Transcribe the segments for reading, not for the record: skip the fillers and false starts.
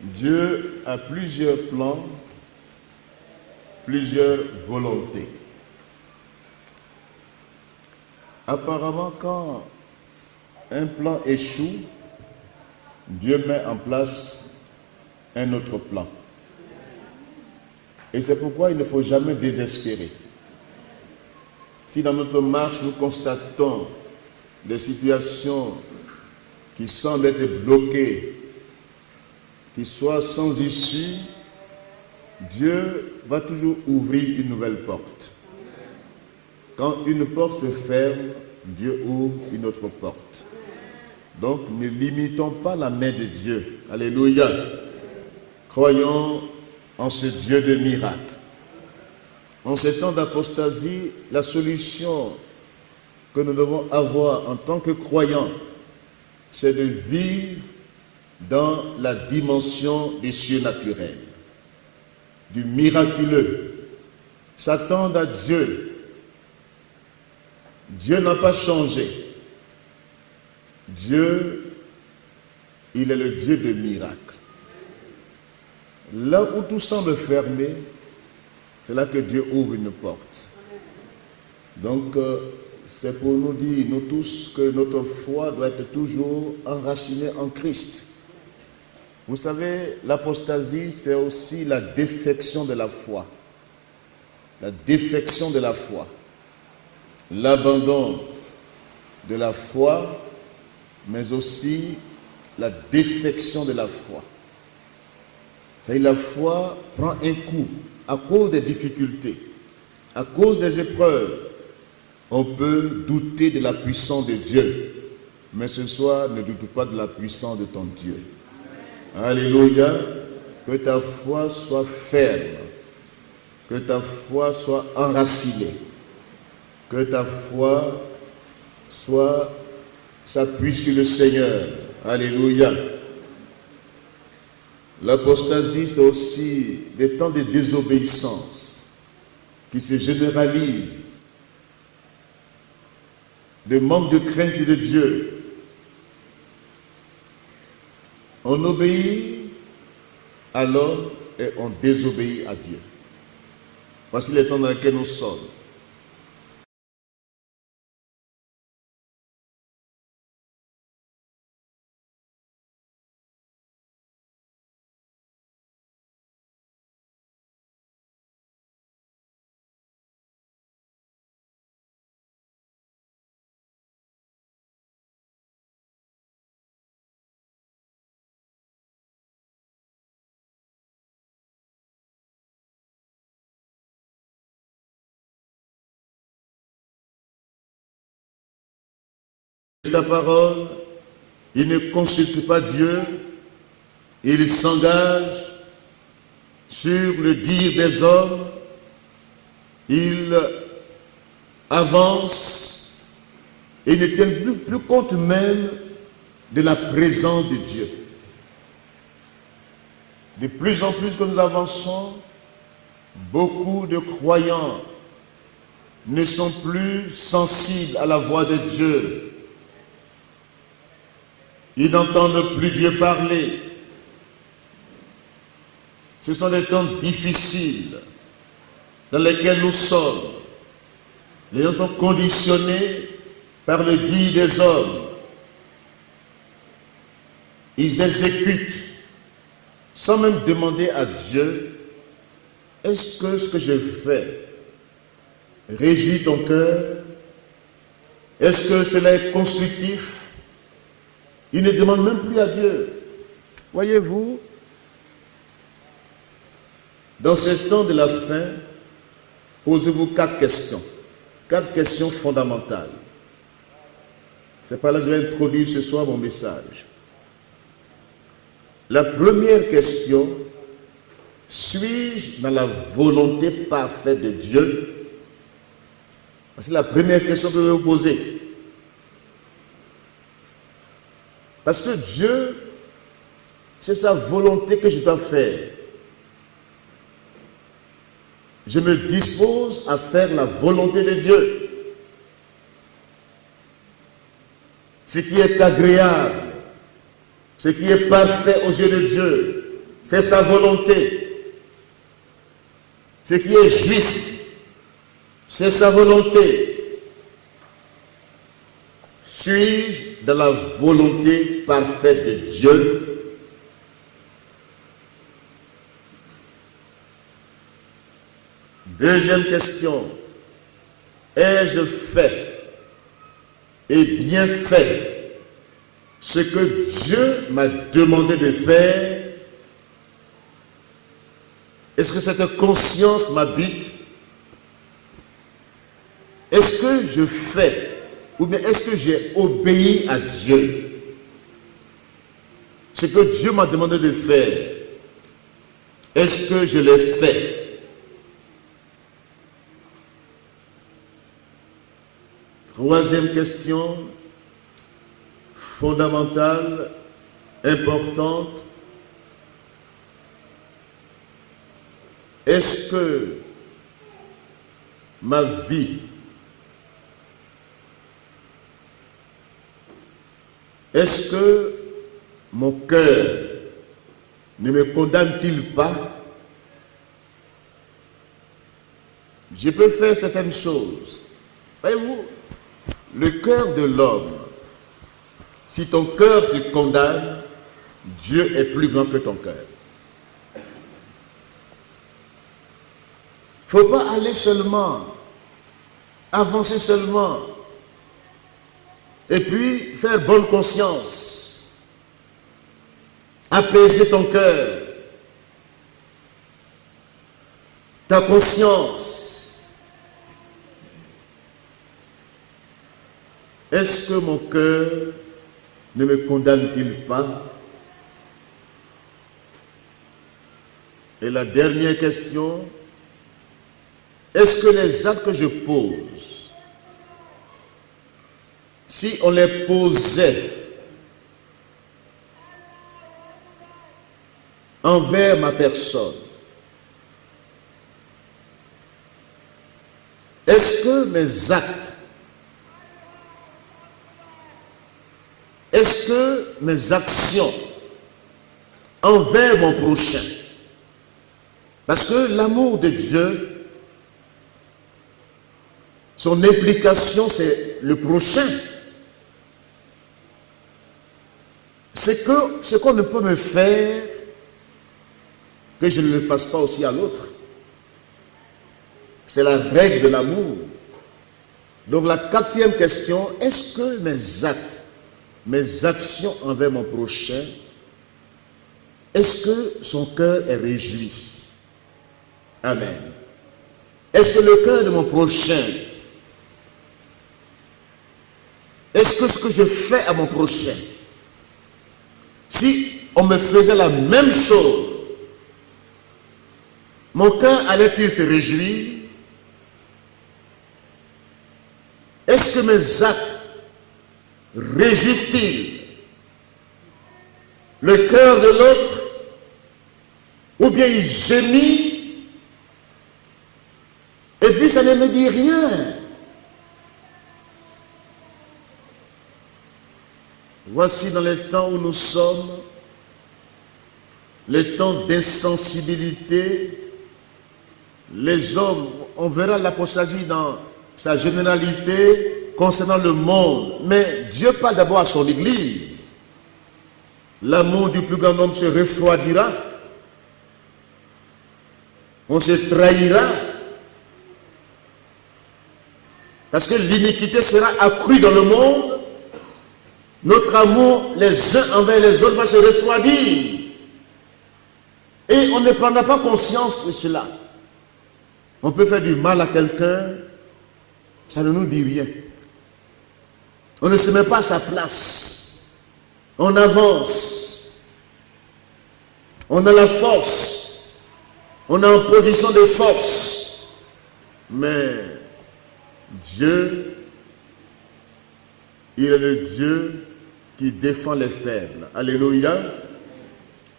Dieu a plusieurs plans, plusieurs volontés. Apparemment, quand un plan échoue, Dieu met en place un autre plan. Et c'est pourquoi il ne faut jamais désespérer. Si dans notre marche nous constatons des situations qui semblent être bloquées, qui soient sans issue, Dieu va toujours ouvrir une nouvelle porte. Quand une porte se ferme, Dieu ouvre une autre porte. Donc ne limitons pas la main de Dieu. Alléluia. Croyons en ce Dieu de miracles. En ces temps d'apostasie, la solution que nous devons avoir en tant que croyants, c'est de vivre dans la dimension des cieux naturels, du miraculeux, s'attendre à Dieu. Dieu n'a pas changé. Dieu, il est le Dieu de miracles. Là où tout semble fermé, c'est là que Dieu ouvre une porte. Donc, c'est pour nous dire, nous tous, que notre foi doit être toujours enracinée en Christ. Vous savez, l'apostasie, c'est aussi la défection de la foi. La défection de la foi. L'abandon de la foi, mais aussi la défection de la foi. C'est-à-dire, la foi prend un coup à cause des difficultés, à cause des épreuves. On peut douter de la puissance de Dieu, mais ce soir, ne doute pas de la puissance de ton Dieu. Alléluia. Que ta foi soit ferme, que ta foi soit enracinée, que ta foi s'appuie sur le Seigneur. Alléluia. L'apostasie, c'est aussi des temps de désobéissance qui se généralisent, le manque de crainte de Dieu. On obéit à l'homme et on désobéit à Dieu. Voici les temps dans lesquels nous sommes. Sa parole, il ne consulte pas Dieu, il s'engage sur le dire des hommes, il avance et ne tient plus compte même de la présence de Dieu. De plus en plus que nous avançons, beaucoup de croyants ne sont plus sensibles à la voix de Dieu. Ils n'entendent plus Dieu parler. Ce sont des temps difficiles dans lesquels nous sommes. Les gens sont conditionnés par le dire des hommes. Ils exécutent sans même demander à Dieu, est-ce que ce que je fais réjouit ton cœur? Est-ce que cela est constructif? Il ne demande même plus à Dieu. Voyez-vous, dans ce temps de la fin, posez-vous 4 questions. 4 questions fondamentales. C'est par là que je vais introduire ce soir mon message. La première question, suis-je dans la volonté parfaite de Dieu? C'est la première question que je vais vous poser. Parce que Dieu, c'est sa volonté que je dois faire. Je me dispose à faire la volonté de Dieu. Ce qui est agréable, ce qui est parfait aux yeux de Dieu, c'est sa volonté. Ce qui est juste, c'est sa volonté. Suis-je dans la volonté parfaite de Dieu? Deuxième question. Ai-je fait et bien fait ce que Dieu m'a demandé de faire? Est-ce que cette conscience m'habite? Est-ce que je fais ou bien est-ce que j'ai obéi à Dieu? Ce que Dieu m'a demandé de faire, est-ce que je l'ai fait? Troisième question, fondamentale, importante. Est-ce que ma vie, est-ce que mon cœur ne me condamne-t-il pas? Je peux faire certaines choses. Voyez-vous, le cœur de l'homme, si ton cœur te condamne, Dieu est plus grand que ton cœur. Il ne faut pas aller seulement, avancer seulement, et puis faire bonne conscience, apaiser ton cœur, ta conscience. Est-ce que mon cœur ne me condamne-t-il pas? Et la dernière question, est-ce que les actes que je pose, si on les posait envers ma personne, est-ce que mes actes, est-ce que mes actions envers mon prochain, parce que l'amour de Dieu, son implication, c'est le prochain. C'est que ce qu'on ne peut me faire, que je ne le fasse pas aussi à l'autre. C'est la règle de l'amour. Donc la quatrième question, est-ce que mes actes, mes actions envers mon prochain, est-ce que son cœur est réjoui? Amen. Est-ce que le cœur de mon prochain, est-ce que ce que je fais à mon prochain, si on me faisait la même chose, mon cœur allait-il se réjouir? Est-ce que mes actes réjouissent-ils le cœur de l'autre? Ou bien il gémit et puis ça ne me dit rien? Voici dans les temps où nous sommes, les temps d'insensibilité, les hommes, on verra l'apostasie dans sa généralité concernant le monde, mais Dieu parle d'abord à son Église. L'amour du plus grand nombre se refroidira, on se trahira, parce que l'iniquité sera accrue dans le monde. Notre amour les uns envers les autres va se refroidir. Et on ne prendra pas conscience de cela. On peut faire du mal à quelqu'un, ça ne nous dit rien. On ne se met pas à sa place. On avance. On a la force. On est en position de force. Mais Dieu, il est le Dieu qui défend les faibles. Alléluia.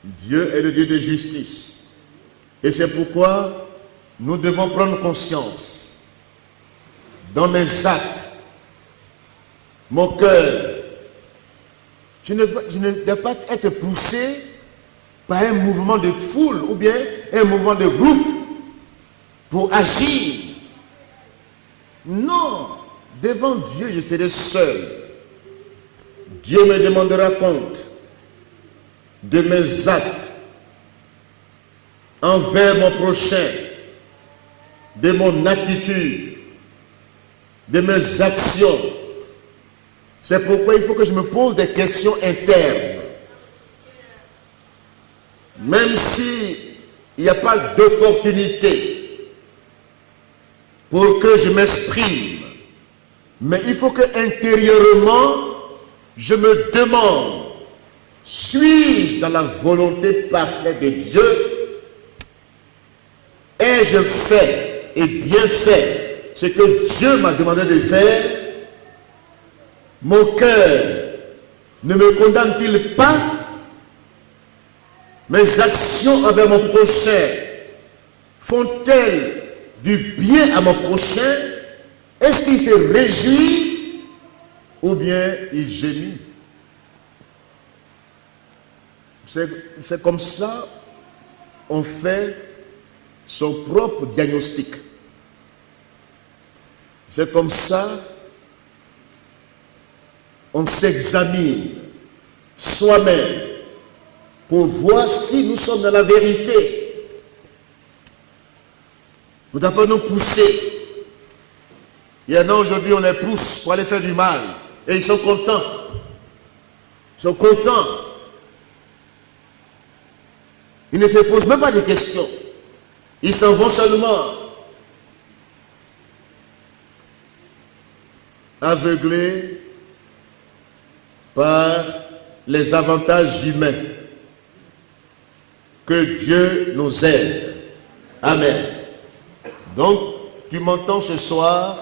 Dieu est le Dieu de justice. Et c'est pourquoi nous devons prendre conscience. Dans mes actes, mon cœur, je ne dois pas être poussé pas un mouvement de foule ou bien un mouvement de groupe pour agir. Non, devant Dieu, je serai seul. Dieu me demandera compte de mes actes envers mon prochain, de mon attitude, de mes actions. C'est pourquoi il faut que je me pose des questions internes. Même s'il n'y a pas d'opportunité pour que je m'exprime, mais il faut que intérieurement, je me demande, suis-je dans la volonté parfaite de Dieu? Ai-je fait et bien fait ce que Dieu m'a demandé de faire? Mon cœur ne me condamne-t-il pas? Mes actions envers mon prochain font-elles du bien à mon prochain? Est-ce qu'il se réjouit ou bien il gémit? C'est comme ça on fait son propre diagnostic. C'est comme ça on s'examine soi-même pour voir si nous sommes dans la vérité. Nous ne devons pas nous pousser. Il y en a aujourd'hui, on les pousse pour aller faire du mal. Et ils sont contents. Ils sont contents. Ils ne se posent même pas de questions. Ils s'en vont seulement. Aveuglés par les avantages humains. Que Dieu nous aide. Amen. Donc, tu m'entends ce soir,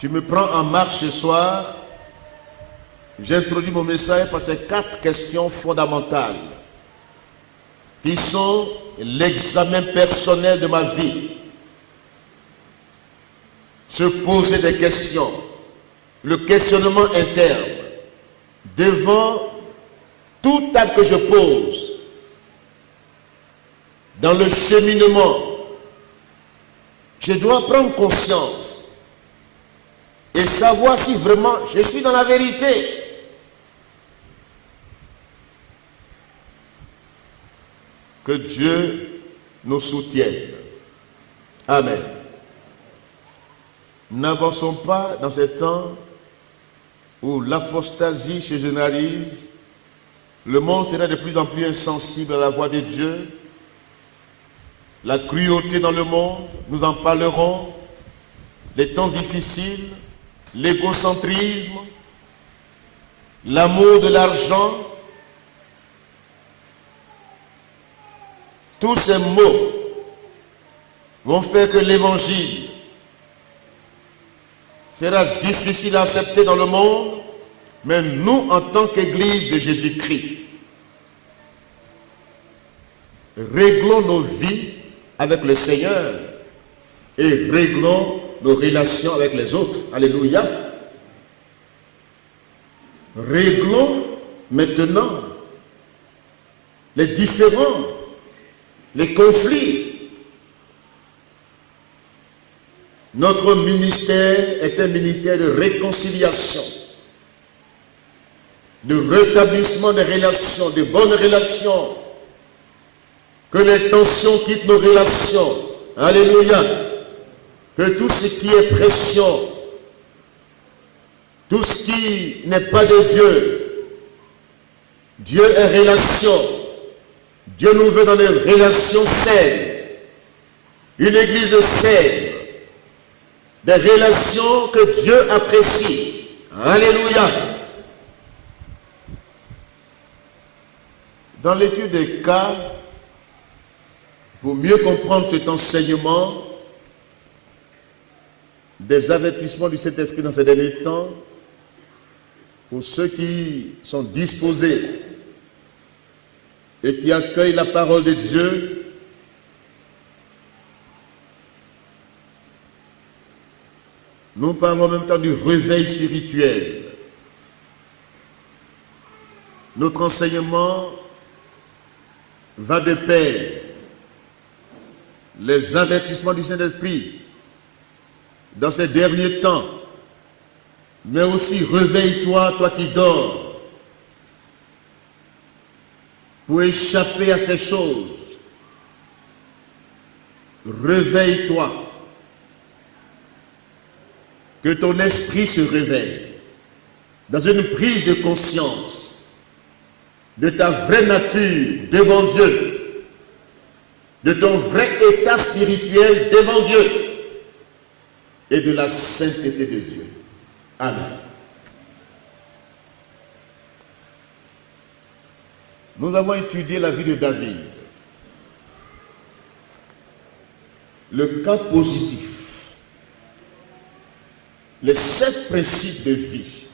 tu me prends en marche ce soir. J'introduis mon message par ces 4 questions fondamentales qui sont l'examen personnel de ma vie. Se poser des questions, le questionnement interne devant tout acte que je pose. Dans le cheminement, je dois prendre conscience et savoir si vraiment je suis dans la vérité. Que Dieu nous soutienne. Amen. N'avançons pas dans ces temps où l'apostasie se généralise. Le monde sera de plus en plus insensible à la voix de Dieu. La cruauté dans le monde, nous en parlerons, les temps difficiles, l'égocentrisme, l'amour de l'argent, tous ces mots vont faire que l'évangile sera difficile à accepter dans le monde, mais nous, en tant qu'Église de Jésus-Christ, réglons nos vies avec le Seigneur et réglons nos relations avec les autres. Alléluia. Réglons maintenant les différends, les conflits. Notre ministère est un ministère de réconciliation, de rétablissement des relations, de bonnes relations. Que les tensions quittent nos relations. Alléluia. Que tout ce qui est pression, tout ce qui n'est pas de Dieu, Dieu est relation. Dieu nous veut dans des relations saines. Une église saine. Des relations que Dieu apprécie. Alléluia. Dans l'étude des cas, pour mieux comprendre cet enseignement, des avertissements du Saint-Esprit dans ces derniers temps, pour ceux qui sont disposés et qui accueillent la parole de Dieu, nous parlons en même temps du réveil spirituel. Notre enseignement va de pair. Les avertissements du Saint-Esprit dans ces derniers temps, mais aussi réveille-toi, toi qui dors, pour échapper à ces choses. Réveille-toi, que ton esprit se réveille dans une prise de conscience de ta vraie nature devant Dieu, de ton vrai état spirituel devant Dieu et de la sainteté de Dieu. Amen. Nous avons étudié la vie de David. Le cas positif, les 7 principes de vie,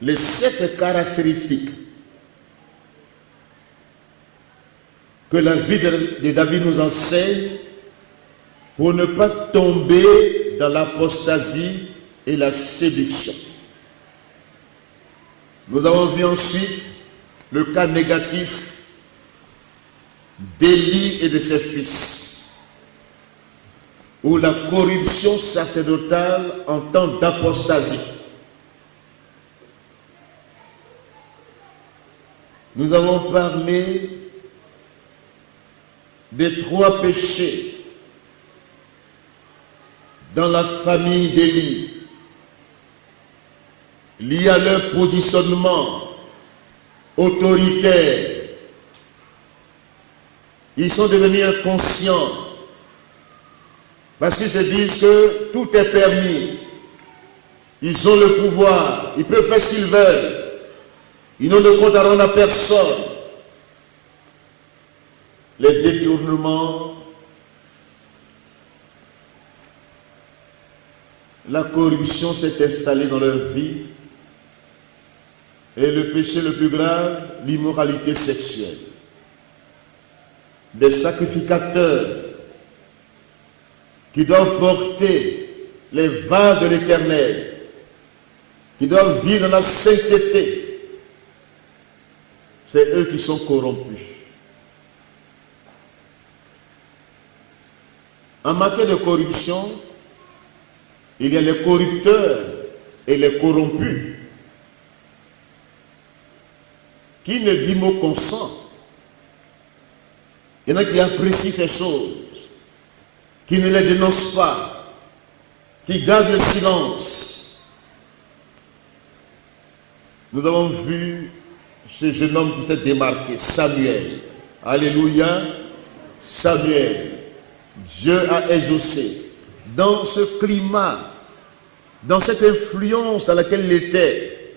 les 7 caractéristiques que la vie de David nous enseigne pour ne pas tomber dans l'apostasie et la séduction. Nous avons vu ensuite le cas négatif d'Élie et de ses fils, où la corruption sacerdotale en temps d'apostasie. Nous avons parlé des 3 péchés dans la famille d'Élie, liés à leur positionnement autoritaire. Ils sont devenus inconscients parce qu'ils se disent que tout est permis. Ils ont le pouvoir, ils peuvent faire ce qu'ils veulent. Ils n'ont de compte à rendre à personne. Les détournements, la corruption s'est installée dans leur vie. Et le péché le plus grave, l'immoralité sexuelle. Des sacrificateurs qui doivent porter les vases de l'Éternel, qui doivent vivre dans la sainteté. C'est eux qui sont corrompus. En matière de corruption, il y a les corrupteurs et les corrompus. Qui ne dit mot consent? Il y en a qui apprécient ces choses, qui ne les dénoncent pas, qui gardent le silence. Nous avons vu ce jeune homme qui s'est démarqué, Samuel. Alléluia, Samuel. Dieu a exaucé. Dans ce climat, dans cette influence dans laquelle il était,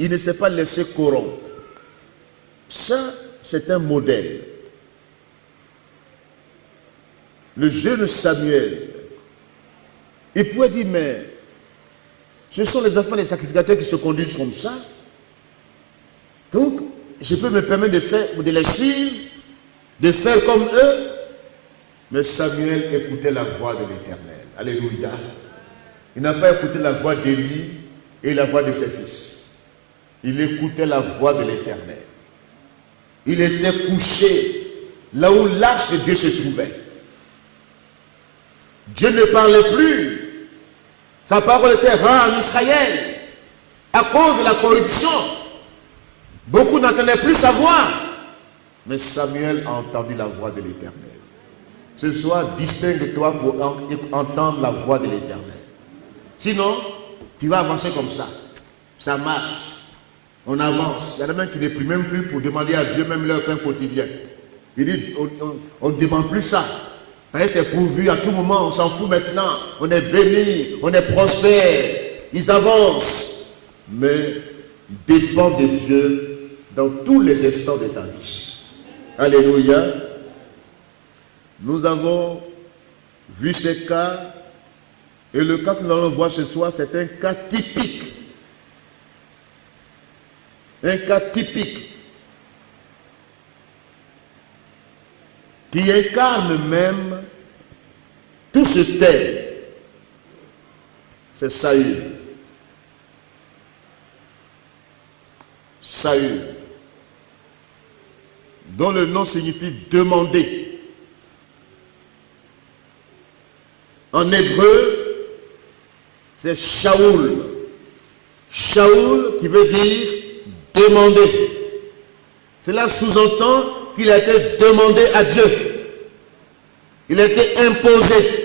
il ne s'est pas laissé corrompre. Ça, c'est un modèle. Le jeune Samuel, il pourrait dire, mais ce sont les enfants des sacrificateurs qui se conduisent comme ça. Donc, je peux me permettre de les suivre, de faire comme eux. Mais Samuel écoutait la voix de l'Éternel. Alléluia. Il n'a pas écouté la voix d'Élie et la voix de ses fils. Il écoutait la voix de l'Éternel. Il était couché là où l'arche de Dieu se trouvait. Dieu ne parlait plus. Sa parole était rare en Israël à cause de la corruption. Beaucoup n'entendaient plus sa voix. Mais Samuel a entendu la voix de l'Éternel. Ce soir, distingue-toi pour entendre la voix de l'Éternel. Sinon, tu vas avancer comme ça. Ça marche. On avance. Il y en a même qui ne prient même plus pour demander à Dieu même leur pain quotidien. Il dit, on ne demande plus ça. C'est pourvu à tout moment, on s'en fout maintenant. On est béni, on est prospère. Ils avancent. Mais dépend de Dieu dans tous les instants de ta vie. Alléluia. Nous avons vu ces cas. Et le cas que nous allons voir ce soir, c'est un cas typique. Un cas typique qui incarne même tout ce thème. C'est Saül. Saül. dont le nom signifie demander. En hébreu, c'est Shaoul. Shaoul qui veut dire demander. Cela sous-entend qu'il a été demandé à Dieu. Il a été imposé.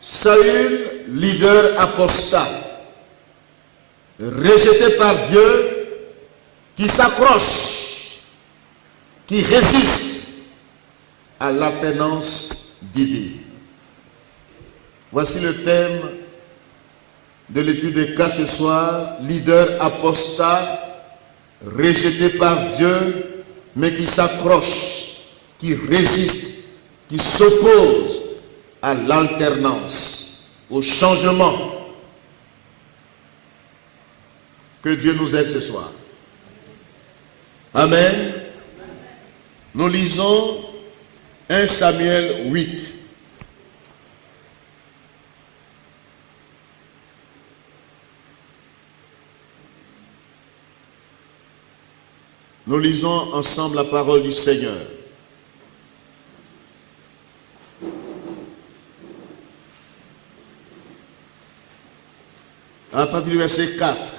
Saül, leader apostat, rejeté par Dieu, qui s'accroche, qui résiste à l'alternance divine. Voici le thème de l'étude des cas ce soir, leader apostat, rejeté par Dieu, mais qui s'accroche, qui résiste, qui s'oppose à l'alternance, au changement. Que Dieu nous aide ce soir. Amen. Nous lisons 1 Samuel 8. Nous lisons ensemble la parole du Seigneur. À partir du verset 4.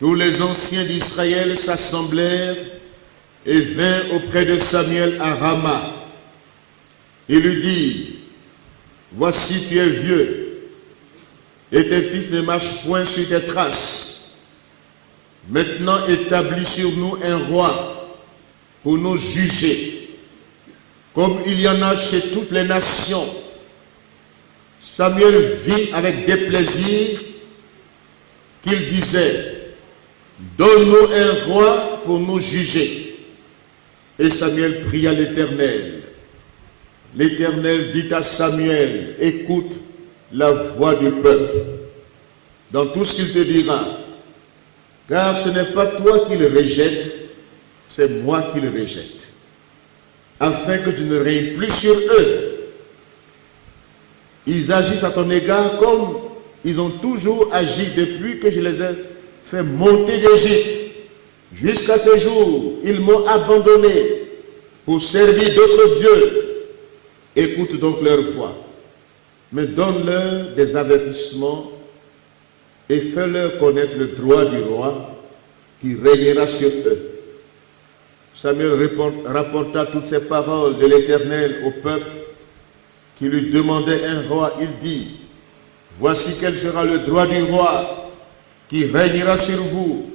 Tous les anciens d'Israël s'assemblèrent et vinrent auprès de Samuel à Rama. Et lui dirent, voici tu es vieux, et tes fils ne marchent point sur tes traces. Maintenant établis sur nous un roi pour nous juger, comme il y en a chez toutes les nations. Samuel vit avec déplaisir qu'il disait, donne-nous un roi pour nous juger. Et Samuel pria l'Éternel. L'Éternel dit à Samuel, écoute la voix du peuple dans tout ce qu'il te dira, car ce n'est pas toi qui le rejettes, c'est moi qui le rejette, afin que tu ne règnes plus sur eux. Ils agissent à ton égard comme ils ont toujours agi depuis que je les ai fait monter d'Égypte. Jusqu'à ce jour, ils m'ont abandonné pour servir d'autres dieux. Écoute donc leur voix, mais donne-leur des avertissements et fais-leur connaître le droit du roi qui régnera sur eux. Samuel rapporta toutes ces paroles de l'Éternel au peuple qui lui demandait un roi. Il dit, voici quel sera le droit du roi qui régnera sur vous.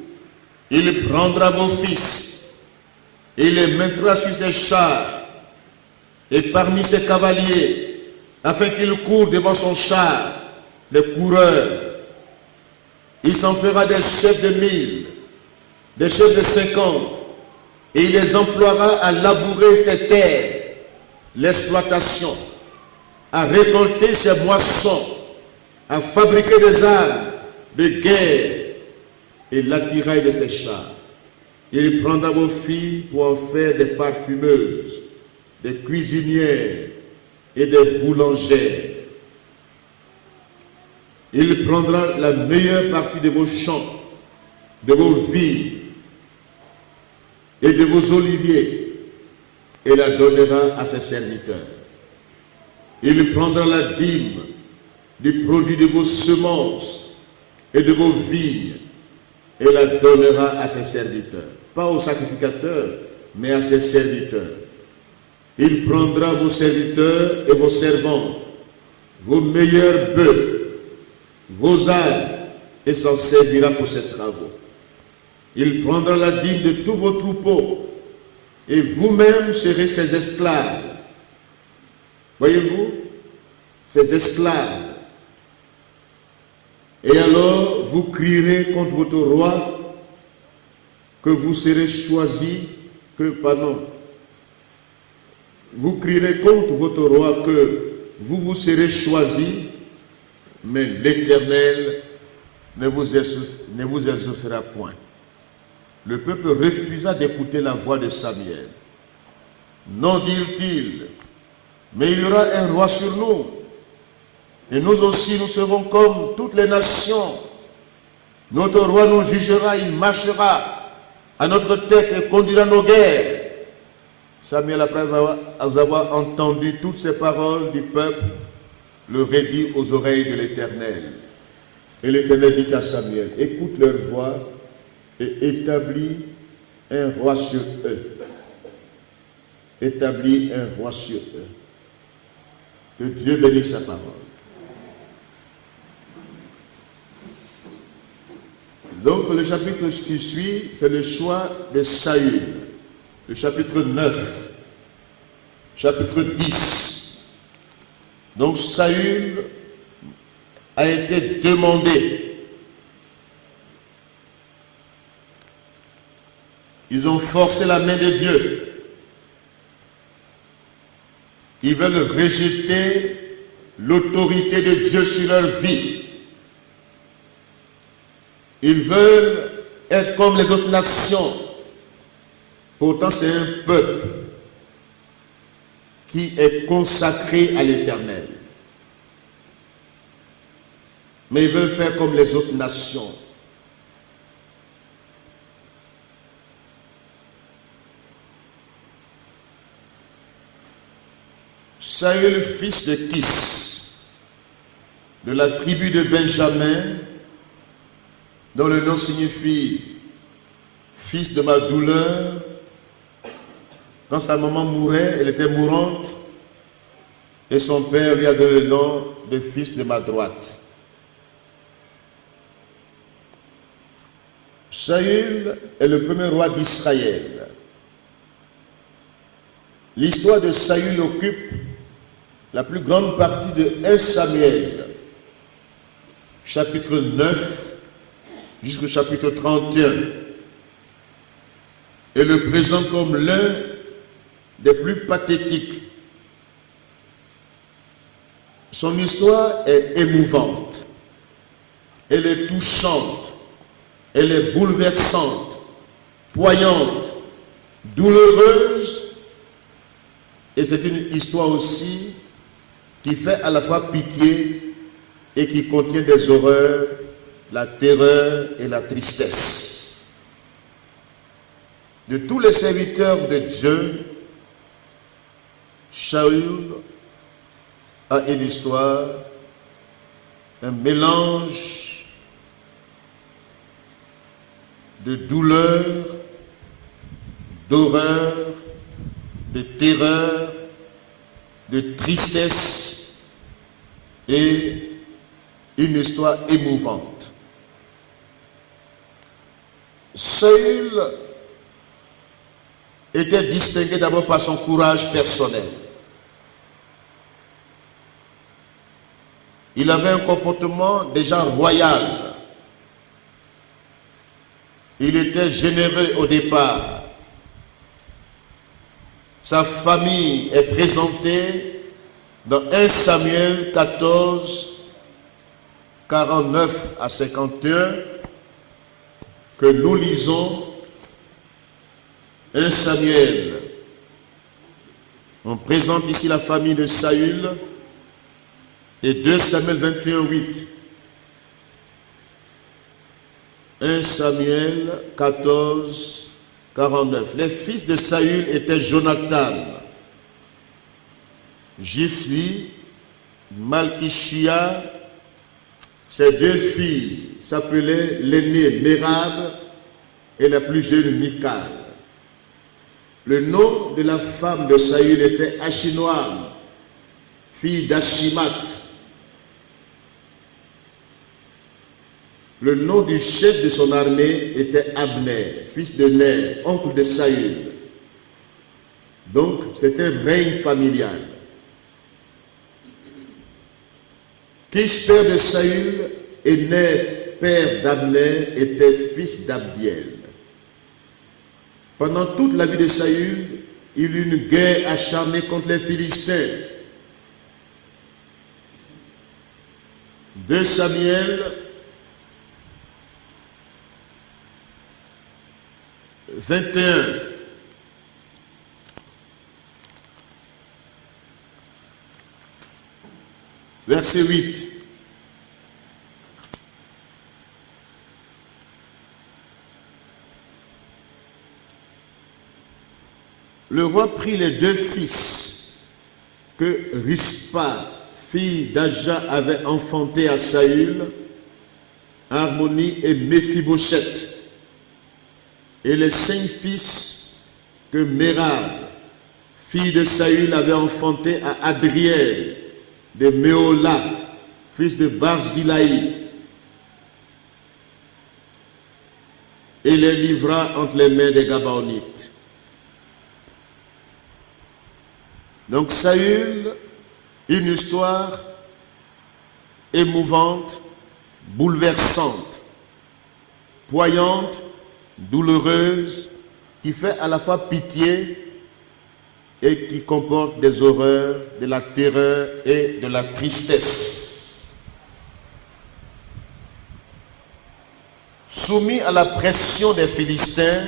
Il prendra vos fils et les mettra sur ses chars et parmi ses cavaliers, afin qu'ils courent devant son char, les coureurs. Il s'en fera des chefs de 1000, des chefs de 50, et il les emploiera à labourer ses terres, l'exploitation, à récolter ses moissons, à fabriquer des armes de guerre et l'attirail de ses chars. Il prendra vos filles pour en faire des parfumeuses, des cuisinières et des boulangères. Il prendra la meilleure partie de vos champs, de vos vignes et de vos oliviers et la donnera à ses serviteurs. Il prendra la dîme du produit de vos semences et de vos vignes et la donnera à ses serviteurs. Pas aux sacrificateurs, mais à ses serviteurs. Il prendra vos serviteurs et vos servantes, vos meilleurs bœufs, vos ânes, et s'en servira pour ses travaux. Il prendra la dîme de tous vos troupeaux, et vous-même serez ses esclaves. Voyez-vous, ses esclaves. Et alors vous crierez contre votre roi que vous serez choisi, vous crierez contre votre roi que vous serez choisi, mais l'Éternel ne vous exaucera point. Le peuple refusa d'écouter la voix de Samuel. Non, dirent-ils, mais il y aura un roi sur nous, et nous aussi nous serons comme toutes les nations. Notre roi nous jugera, il marchera à notre tête et conduira nos guerres. Samuel, après avoir entendu toutes ces paroles du peuple, le redit aux oreilles de l'Éternel. Et l'Éternel dit à Samuel, écoute leur voix et établis un roi sur eux. Établis un roi sur eux. Que Dieu bénisse sa parole. Donc le chapitre qui suit, c'est le choix de Saül. Le chapitre 9, chapitre 10. Donc Saül a été demandé. Ils ont forcé la main de Dieu. Ils veulent rejeter l'autorité de Dieu sur leur vie. Ils veulent être comme les autres nations. Pourtant, c'est un peuple qui est consacré à l'Éternel. Mais ils veulent faire comme les autres nations. Saül, fils de Kis, de la tribu de Benjamin, dont le nom signifie fils de ma douleur. Quand sa maman mourait, elle était mourante, et son père lui a donné le nom de fils de ma droite. Saül est le premier roi d'Israël. L'histoire de Saül occupe la plus grande partie de 1 Samuel, chapitre 9, jusqu'au chapitre 31, et le présente comme l'un des plus pathétiques. Son histoire est émouvante, elle est touchante, elle est bouleversante, poignante, douloureuse, et c'est une histoire aussi qui fait à la fois pitié et qui contient des horreurs, la terreur et la tristesse. De tous les serviteurs de Dieu, Saül a une histoire, un mélange de douleur, d'horreur, de terreur, de tristesse et une histoire émouvante. Saül était distingué d'abord par son courage personnel. Il avait un comportement déjà royal. Il était généreux au départ. Sa famille est présentée dans 1 Samuel 14, 49 à 51, que nous lisons. 1 Samuel. On présente ici la famille de Saül. Et 2 Samuel 21, 8. 1 Samuel 14, 49. Les fils de Saül étaient Jonathan, Jifli, Malkishia. Ses deux filles s'appelaient l'aînée Mérab et la plus jeune Michal. Le nom de la femme de Saül était Achinoam, fille d'Achimat. Le nom du chef de son armée était Abner, fils de Ner, oncle de Saül. Donc, c'était un règne familial. Kish, père de Saül, et Ner, père d'Abner, était fils d'Abdiel. Pendant toute la vie de Saül, il eut une guerre acharnée contre les Philistins. 2 Samuel 21. Verset 8. le roi prit les 2 fils que Rispa, fille d'Aja, avait enfantés à Saül, Harmonie et Méphibosheth, et les 5 fils que Mérab, fille de Saül, avait enfantés à Adriel, de Méola, fils de Barzilai, et les livra entre les mains des Gabaonites. Donc Saül, une histoire émouvante, bouleversante, poignante, douloureuse, qui fait à la fois pitié et qui comporte des horreurs, de la terreur et de la tristesse. Soumis à la pression des Philistins,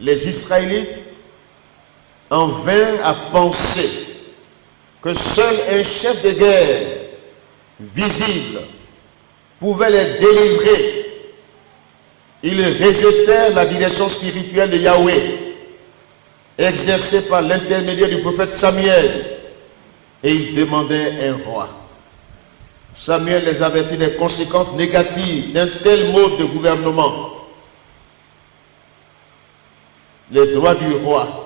les Israélites en vinrent à penser que seul un chef de guerre visible pouvait les délivrer. Ils rejetèrent la direction spirituelle de Yahweh, exercée par l'intermédiaire du prophète Samuel, et ils demandaient un roi. Samuel les avertit des conséquences négatives d'un tel mode de gouvernement. Les droits du roi,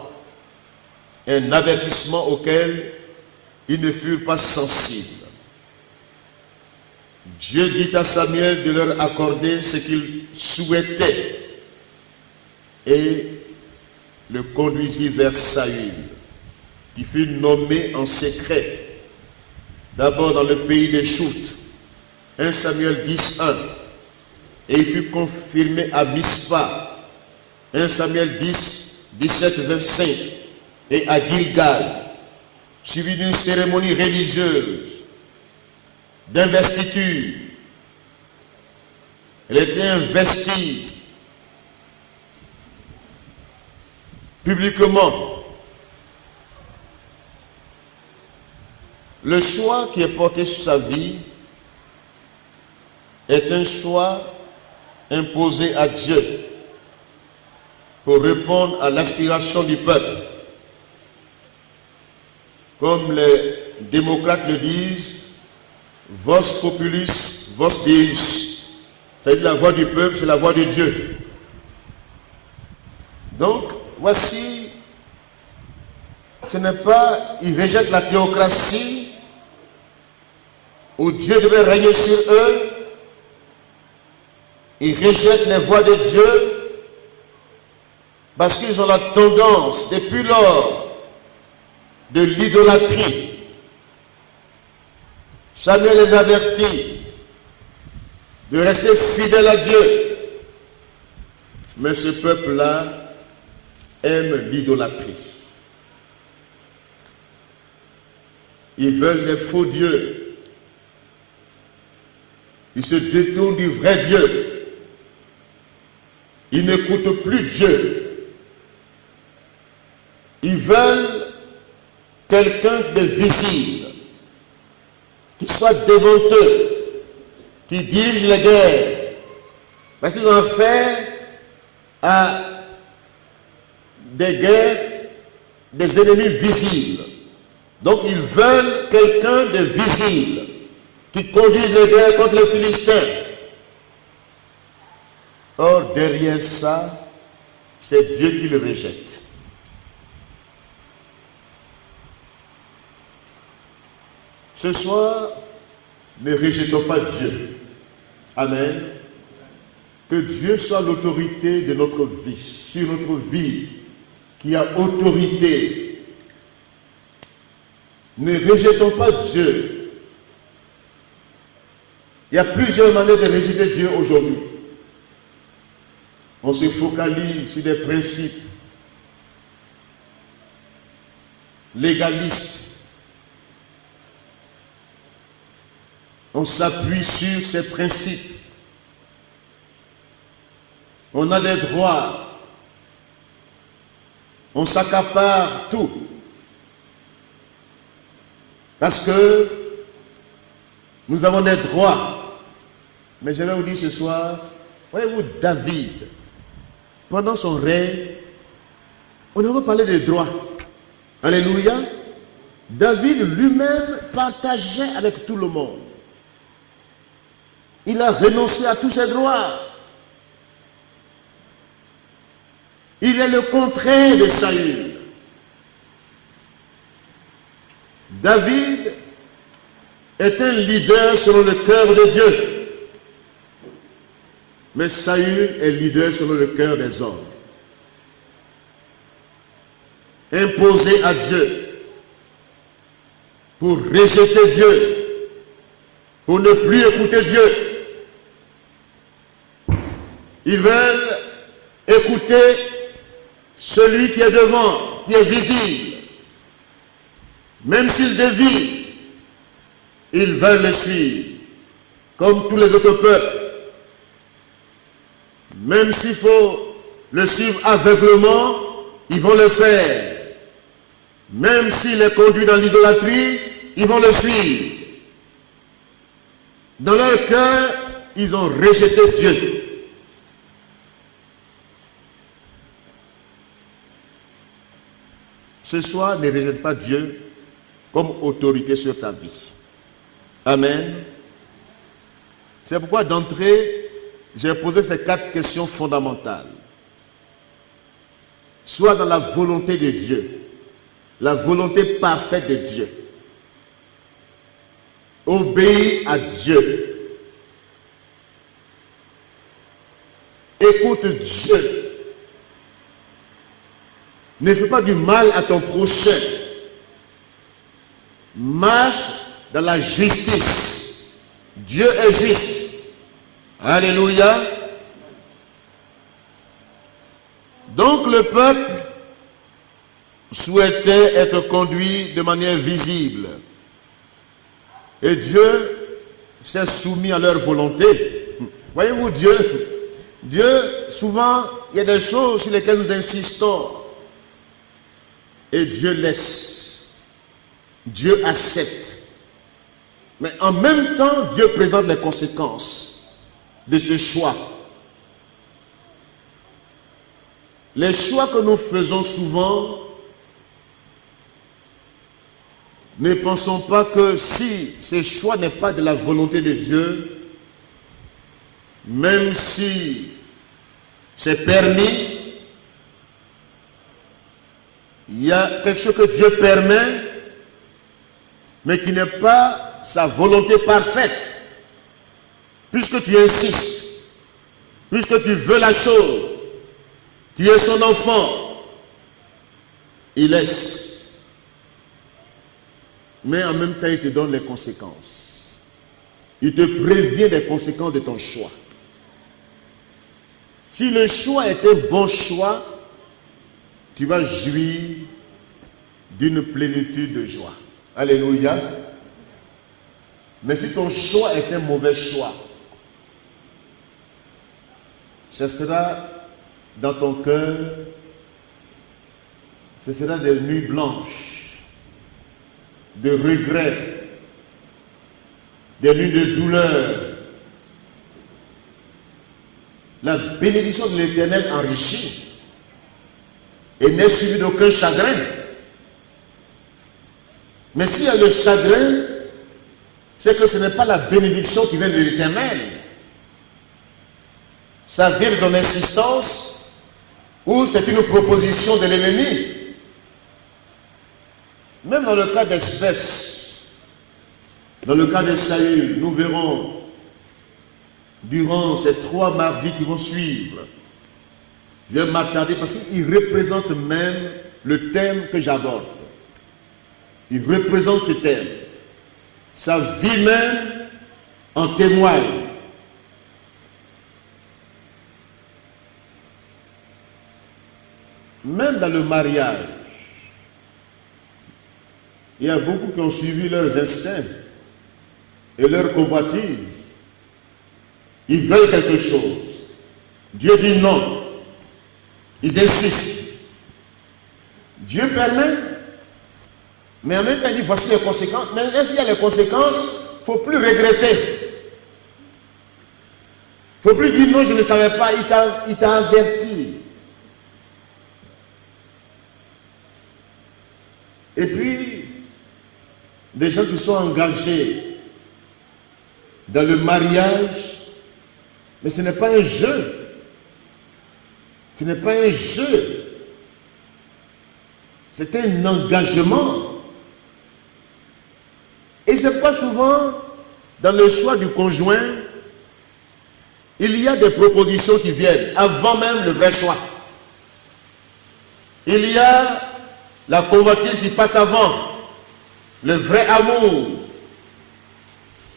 un avertissement auquel ils ne furent pas sensibles. Dieu dit à Samuel de leur accorder ce qu'il souhaitait et le conduisit vers Saül, qui fut nommé en secret, d'abord dans le pays des Choutes, 1 Samuel 10:1, et il fut confirmé à Mispa, 1 Samuel 10:17-25, et à Gilgal, suivi d'une cérémonie religieuse d'investiture. Elle était investie publiquement. Le choix qui est porté sur sa vie est un choix imposé à Dieu pour répondre à l'aspiration du peuple. Comme les démocrates le disent, Vos populus, vos Deus. C'est-à-dire la voix du peuple, c'est la voix de Dieu. Donc, voici, ce n'est pas, ils rejettent la théocratie, où Dieu devait régner sur eux. Ils rejettent les voix de Dieu, parce qu'ils ont la tendance, depuis lors, de l'idolâtrie. Samuel les avertit de rester fidèles à Dieu. Mais ce peuple-là aime l'idolâtrie. Ils veulent des faux dieux. Ils se détournent du vrai Dieu. Ils n'écoutent plus Dieu. Ils veulent quelqu'un de visible, qui soit devant eux, qui dirige les guerres. Parce qu'ils ont affaire à des guerres, des ennemis visibles. Donc ils veulent quelqu'un de visible, qui conduise les guerres contre les Philistins. Or, derrière ça, c'est Dieu qui le rejette. Ce soir, ne rejetons pas Dieu. Amen. Que Dieu soit l'autorité de notre vie, sur notre vie, qui a autorité. Ne rejetons pas Dieu. Il y a plusieurs manières de rejeter Dieu aujourd'hui. On se focalise sur des principes légalistes. On s'appuie sur ces principes. On a des droits. On s'accapare tout. Parce que nous avons des droits. Mais je vais vous dire ce soir, voyez-vous, David, pendant son règne, On ne va pas parler des droits. Alléluia. David lui-même partageait avec tout le monde. Il a renoncé à tous ses droits. Il est le contraire de Saül. David est un leader selon le cœur de Dieu. Mais Saül est leader selon le cœur des hommes. Imposé à Dieu pour rejeter Dieu, pour ne plus écouter Dieu. Ils veulent écouter celui qui est devant, qui est visible. Même s'il dévie, ils veulent le suivre, comme tous les autres peuples. Même s'il faut le suivre aveuglement, ils vont le faire. Même s'il est conduit dans l'idolâtrie, ils vont le suivre. Dans leur cœur, ils ont rejeté Dieu. Ce soir, ne rejette pas Dieu comme autorité sur ta vie. Amen. C'est pourquoi d'entrée, j'ai posé ces 4 questions fondamentales. Sois dans la volonté de Dieu, la volonté parfaite de Dieu. Obéis à Dieu. Écoute Dieu. Ne fais pas du mal à ton prochain. Marche dans la justice. Dieu est juste. Alléluia. Donc le peuple souhaitait être conduit de manière visible. Et Dieu s'est soumis à leur volonté. Voyez-vous, Dieu, souvent, il y a des choses sur lesquelles nous insistons. Et Dieu laisse. Dieu accepte. Mais en même temps, Dieu présente les conséquences de ce choix. Les choix que nous faisons souvent, ne pensons pas que si ce choix n'est pas de la volonté de Dieu, même si c'est permis, il y a quelque chose que Dieu permet, mais qui n'est pas sa volonté parfaite. Puisque tu insistes, puisque tu veux la chose, tu es son enfant, il laisse. Mais en même temps, il te donne les conséquences. Il te prévient des conséquences de ton choix. Si le choix est un bon choix, tu vas jouir d'une plénitude de joie. Alléluia. Mais si ton choix est un mauvais choix, ce sera dans ton cœur, ce sera des nuits blanches, de regrets, des nuits de douleur. La bénédiction de l'Éternel enrichit et n'est suivie d'aucun chagrin. Mais s'il y a le chagrin, c'est que ce n'est pas la bénédiction qui vient de l'Éternel. Ça vient de ton insistance ou c'est une proposition de l'ennemi. Même dans le cas d'espèce, dans le cas de Saül, nous verrons durant ces 3 mardis qui vont suivre. Je vais m'attarder parce qu'il représente même le thème que j'aborde. Il représente ce thème. Sa vie même en témoigne. Même dans le mariage, il y a beaucoup qui ont suivi leurs instincts et leurs convoitises. Ils veulent quelque chose. Dieu dit non. Ils insistent. Dieu permet, mais en même temps il dit voici les conséquences. Mais s'il y a les conséquences, il ne faut plus regretter. Il ne faut plus dire non, je ne savais pas, il t'a averti. Et puis, des gens qui sont engagés dans le mariage, mais ce n'est pas un jeu. Ce n'est pas un jeu. C'est un engagement. Et c'est pas souvent dans le choix du conjoint, il y a des propositions qui viennent avant même le vrai choix. Il y a la convoitise qui passe avant, le vrai amour.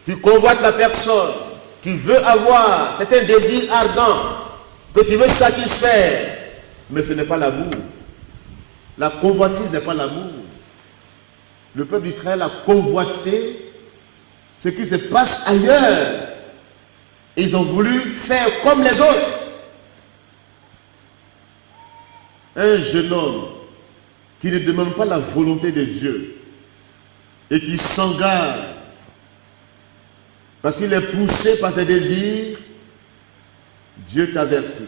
Tu convoites la personne, tu veux avoir, c'est un désir ardent que tu veux satisfaire, mais ce n'est pas l'amour. La convoitise n'est pas l'amour. Le peuple d'Israël a convoité ce qui se passe ailleurs. Ils ont voulu faire comme les autres. Un jeune homme qui ne demande pas la volonté de Dieu et qui s'engage parce qu'il est poussé par ses désirs, Dieu t'avertit.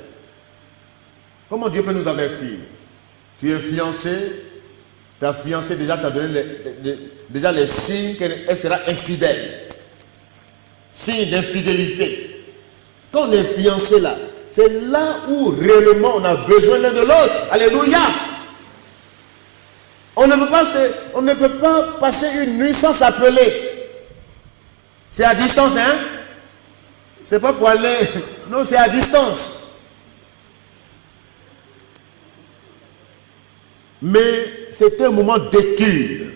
Comment Dieu peut nous avertir? Tu es fiancé, ta fiancée déjà t'a donné déjà les signes qu'elle sera infidèle. Signe d'infidélité. Quand on est fiancé là, c'est là où réellement on a besoin l'un de l'autre. Alléluia. On ne peut pas passer une nuit sans s'appeler. C'est à distance, hein? C'est pas pour aller... Non, c'est à distance. Mais c'est un moment d'étude.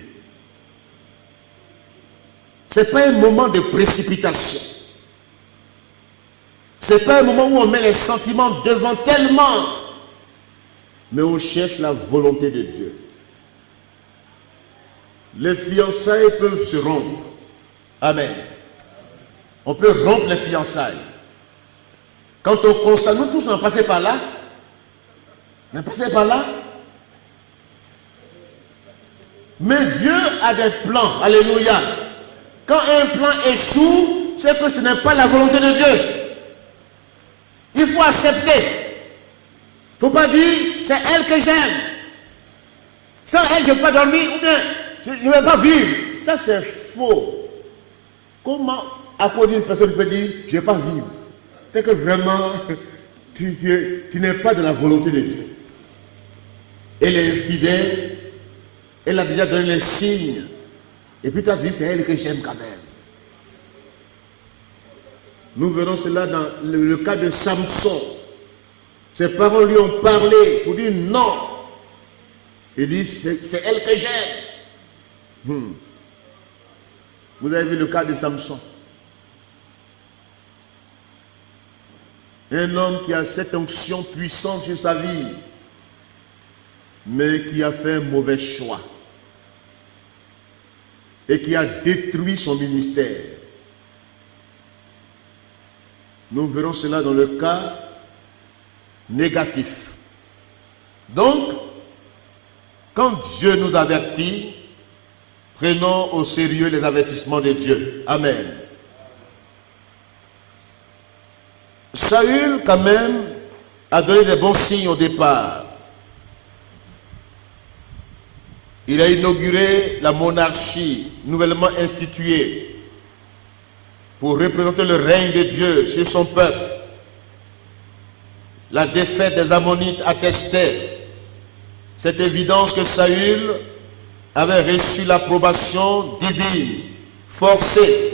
Ce n'est pas un moment de précipitation. Ce n'est pas un moment où on met les sentiments devant tellement. Mais on cherche la volonté de Dieu. Les fiançailles peuvent se rompre. Amen. On peut rompre les fiançailles. Quand on constate, nous tous on a passé par là. On a passé par là. Mais Dieu a des plans. Alléluia. Quand un plan échoue, c'est que ce n'est pas la volonté de Dieu. Il faut accepter. Il ne faut pas dire, c'est elle que j'aime. Sans elle, je ne vais pas dormir ou bien je ne vais pas vivre. Ça, c'est faux. Comment, à cause d'une personne peut dire, je ne vais pas vivre? C'est que vraiment, tu n'es pas de la volonté de Dieu. Elle est fidèle. Elle a déjà donné les signes. Et puis tu as dit, c'est elle que j'aime quand même. Nous verrons cela dans le cas de Samson. Ses parents lui ont parlé pour dire non. Il dit, c'est elle que j'aime. Vous avez vu le cas de Samson. Un homme qui a cette onction puissante sur sa vie, mais qui a fait un mauvais choix. Et qui a détruit son ministère. Nous verrons cela dans le cas négatif. Donc, quand Dieu nous avertit, prenons au sérieux les avertissements de Dieu. Amen. Saül, quand même, a donné des bons signes au départ. Il a inauguré la monarchie nouvellement instituée pour représenter le règne de Dieu sur son peuple. La défaite des Ammonites attestait cette évidence que Saül avait reçu l'approbation divine, forcée,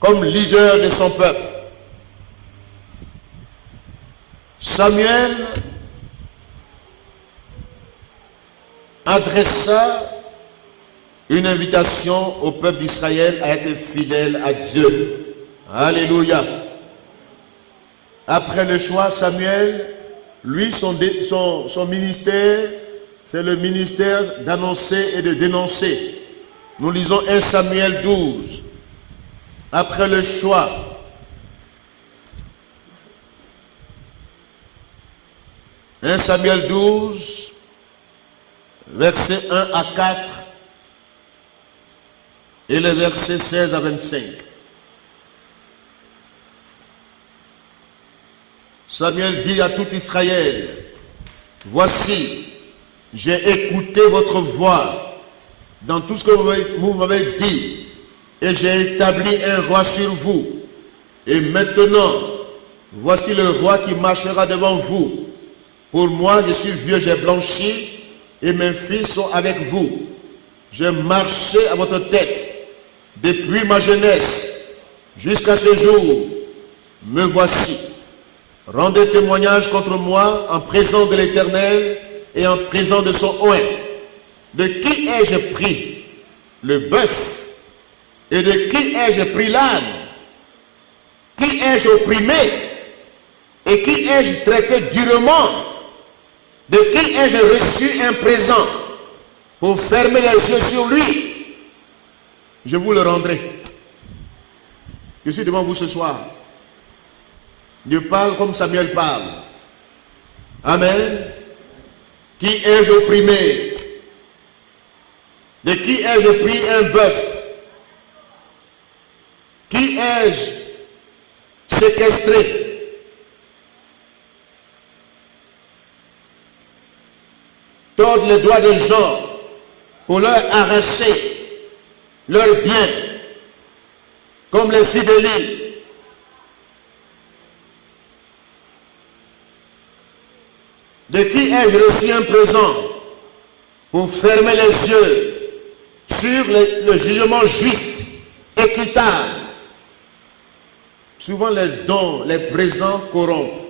comme leader de son peuple. Samuel adressa une invitation au peuple d'Israël à être fidèle à Dieu. Alléluia. Après le choix, Samuel, lui, son ministère, c'est le ministère d'annoncer et de dénoncer. Nous lisons 1 Samuel 12. Après le choix, 1 Samuel 12, versets 1 à 4 et les versets 16 à 25. Samuel dit à tout Israël, voici, j'ai écouté votre voix dans tout ce que vous m'avez dit, et j'ai établi un roi sur vous. Et maintenant, voici le roi qui marchera devant vous. Pour moi, je suis vieux, j'ai blanchi, et mes fils sont avec vous. J'ai marché à votre tête depuis ma jeunesse jusqu'à ce jour. Me voici. Rendez témoignage contre moi en présence de l'Éternel et en présence de son oint. De qui ai-je pris le bœuf? Et de qui ai-je pris l'âne? Qui ai-je opprimé? Et qui ai-je traité durement? De qui ai-je reçu un présent pour fermer les yeux sur lui? Je vous le rendrai. Je suis devant vous ce soir. Dieu parle comme Samuel parle. Amen. Qui ai-je opprimé? De qui ai-je pris un bœuf? Qui ai-je séquestré? Tordre les doigts des gens pour leur arracher leurs biens, comme les filles d'Élie. De qui ai-je reçu un présent pour fermer les yeux sur le jugement juste, équitable? Souvent les dons, les présents corrompent.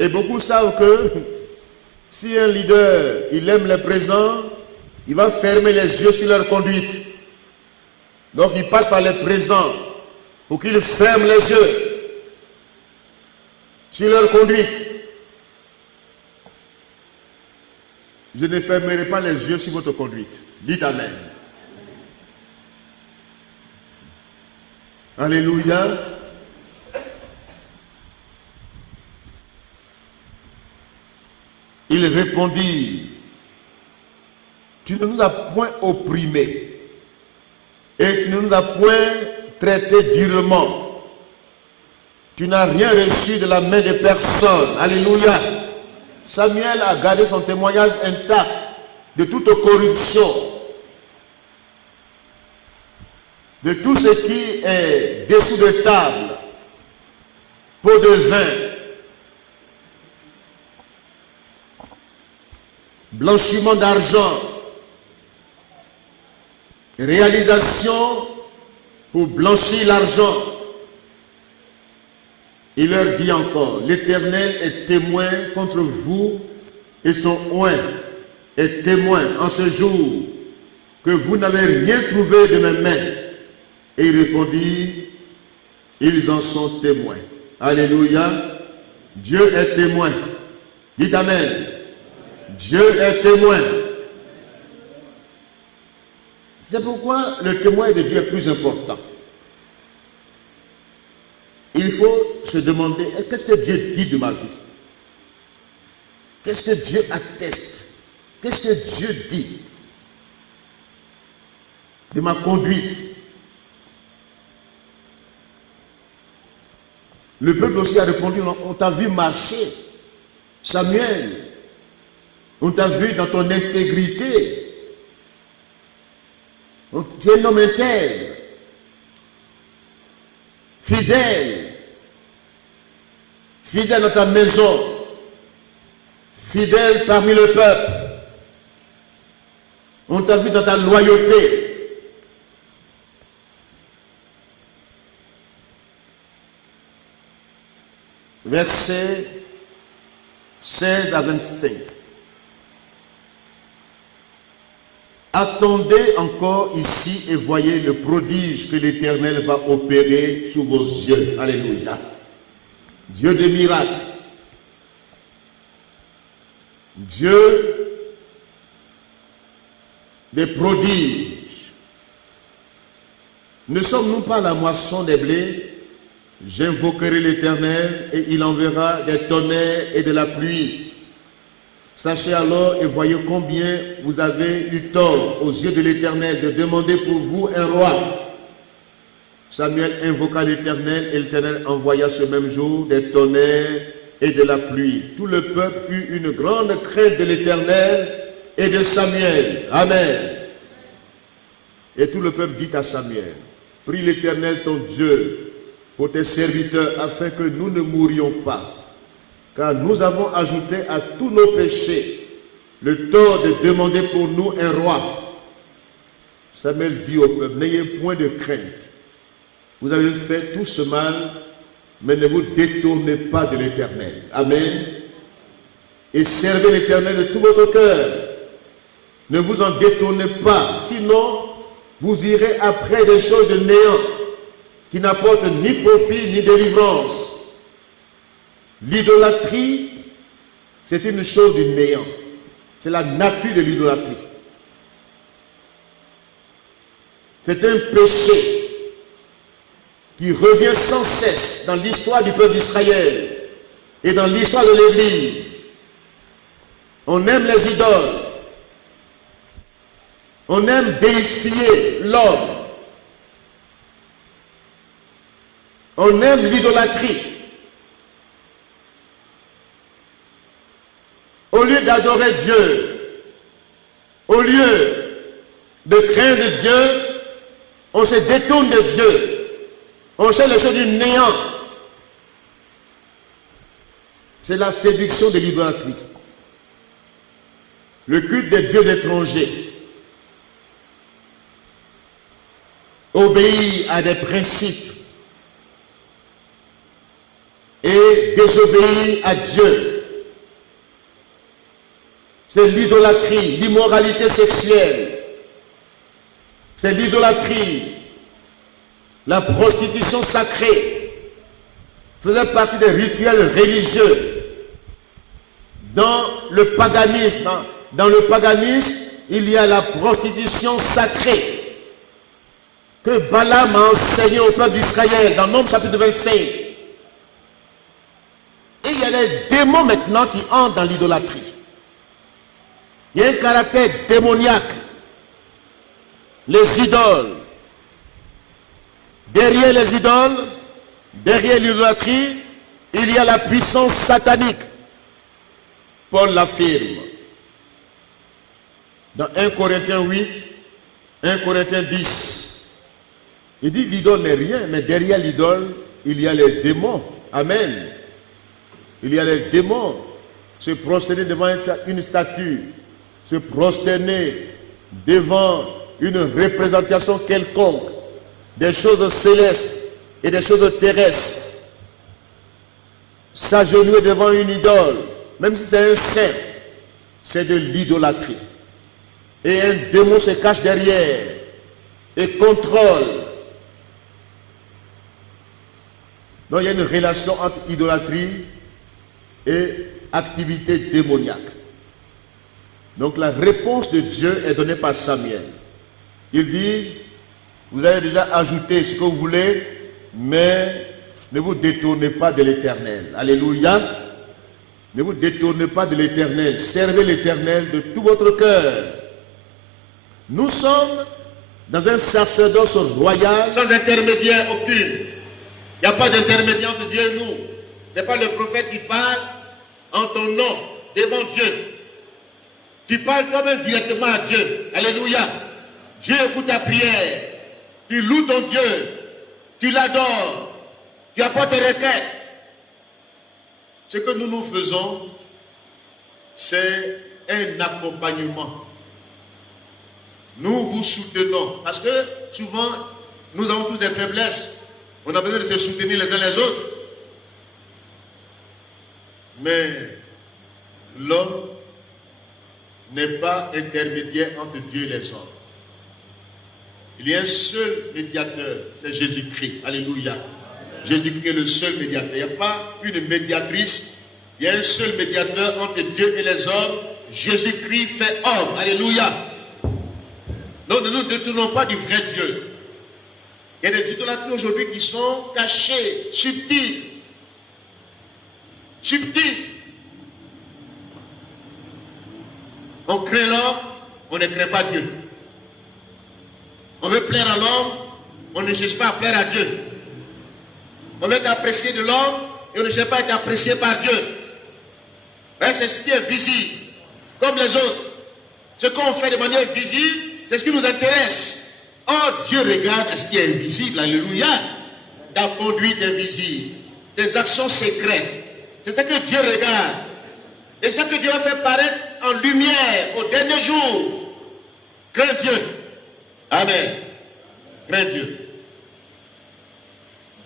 Et beaucoup savent que si un leader, il aime les présents, il va fermer les yeux sur leur conduite. Donc il passe par les présents pour qu'il ferme les yeux sur leur conduite. Je ne fermerai pas les yeux sur votre conduite. Dites Amen. Alléluia. Il répondit, tu ne nous as point opprimés et tu ne nous as point traités durement. Tu n'as rien reçu de la main de personne. Alléluia. Samuel a gardé son témoignage intact de toute corruption, de tout ce qui est dessous de table, pot de vin, blanchiment d'argent, réalisation pour blanchir l'argent. Il leur dit encore, l'Éternel est témoin contre vous et son oint est témoin en ce jour que vous n'avez rien trouvé de mes mains. Et il répondit, ils en sont témoins. Alléluia. Dieu est témoin. Dites Amen. Dieu est témoin. C'est pourquoi le témoin de Dieu est plus important. Il faut se demander, qu'est-ce que Dieu dit de ma vie? Qu'est-ce que Dieu atteste? Qu'est-ce que Dieu dit de ma conduite? Le peuple aussi a répondu, on t'a vu marcher. Samuel, on t'a vu dans ton intégrité. Tu es un homme intègre, fidèle dans ta maison, fidèle parmi le peuple. On t'a vu dans ta loyauté. Versets 16 à 25. Attendez encore ici et voyez le prodige que l'Éternel va opérer sous vos yeux. Alléluia. Dieu des miracles. Dieu des prodiges. Ne sommes-nous pas la moisson des blés? J'invoquerai l'Éternel et il enverra des tonnerres et de la pluie. Sachez alors et voyez combien vous avez eu tort aux yeux de l'Éternel de demander pour vous un roi. Samuel invoqua l'Éternel et l'Éternel envoya ce même jour des tonnerres et de la pluie. Tout le peuple eut une grande crainte de l'Éternel et de Samuel. Amen. Et tout le peuple dit à Samuel, prie l'Éternel ton Dieu pour tes serviteurs afin que nous ne mourions pas, car nous avons ajouté à tous nos péchés le tort de demander pour nous un roi. Samuel dit au peuple, n'ayez point de crainte. Vous avez fait tout ce mal, mais ne vous détournez pas de l'Éternel. Amen. Et servez l'Éternel de tout votre cœur. Ne vous en détournez pas, sinon vous irez après des choses de néant qui n'apportent ni profit ni délivrance. L'idolâtrie, c'est une chose du néant. C'est la nature de l'idolâtrie. C'est un péché qui revient sans cesse dans l'histoire du peuple d'Israël et dans l'histoire de l'Église. On aime les idoles. On aime déifier l'homme. On aime l'idolâtrie. Au lieu d'adorer Dieu, au lieu de craindre Dieu, on se détourne de Dieu. On cherche les choses du néant. C'est la séduction de l'idolâtrie. Le culte des dieux étrangers obéit à des principes et désobéit à Dieu. C'est l'idolâtrie, l'immoralité sexuelle. C'est l'idolâtrie, la prostitution sacrée faisait partie des rituels religieux. Dans le paganisme, il y a la prostitution sacrée que Balaam a enseigné au peuple d'Israël dans Nombre chapitre 25. Et il y a les démons maintenant qui entrent dans l'idolâtrie. Il y a un caractère démoniaque. Les idoles. Derrière les idoles, derrière l'idolâtrie, il y a la puissance satanique. Paul l'affirme. Dans 1 Corinthiens 8, 1 Corinthiens 10. Il dit l'idole n'est rien, mais derrière l'idole, il y a les démons. Amen. Il y a les démons. Se prosterner devant une statue, se prosterner devant une représentation quelconque des choses célestes et des choses terrestres. S'agenouiller devant une idole, même si c'est un saint, c'est de l'idolâtrie. Et un démon se cache derrière et contrôle. Donc il y a une relation entre idolâtrie et activité démoniaque. Donc la réponse de Dieu est donnée par Samuel. Il dit, vous avez déjà ajouté ce que vous voulez, mais ne vous détournez pas de l'Éternel. Alléluia. Ne vous détournez pas de l'Éternel. Servez l'Éternel de tout votre cœur. Nous sommes dans un sacerdoce royal sans intermédiaire aucune. Il n'y a pas d'intermédiaire entre Dieu et nous. Ce n'est pas le prophète qui parle en ton nom devant Dieu. Tu parles toi-même directement à Dieu. Alléluia. Dieu écoute ta prière. Tu loues ton Dieu. Tu l'adores. Tu apportes tes requêtes. Ce que nous faisons, c'est un accompagnement. Nous vous soutenons. Parce que souvent, nous avons tous des faiblesses. On a besoin de se soutenir les uns les autres. Mais l'homme n'est pas intermédiaire entre Dieu et les hommes. Il y a un seul médiateur, c'est Jésus-Christ. Alléluia. Jésus-Christ est le seul médiateur. Il n'y a pas une médiatrice. Il y a un seul médiateur entre Dieu et les hommes. Jésus-Christ fait homme. Alléluia. Donc ne nous détournons pas du vrai Dieu. Il y a des idolâtries aujourd'hui qui sont cachées, subtiles. Subtiles. On craint l'homme, on ne craint pas Dieu. On veut plaire à l'homme, on ne cherche pas à plaire à Dieu. On veut être apprécié de l'homme, et on ne cherche pas à être apprécié par Dieu. C'est ce qui est visible, comme les autres. Ce qu'on fait de manière visible, c'est ce qui nous intéresse. Or, Dieu regarde à ce qui est invisible. Alléluia. Ta conduite invisible, tes actions secrètes. C'est ça que Dieu regarde. Et ça que Dieu va faire paraître en lumière au dernier jour. Crains Dieu. Amen. Crains Dieu.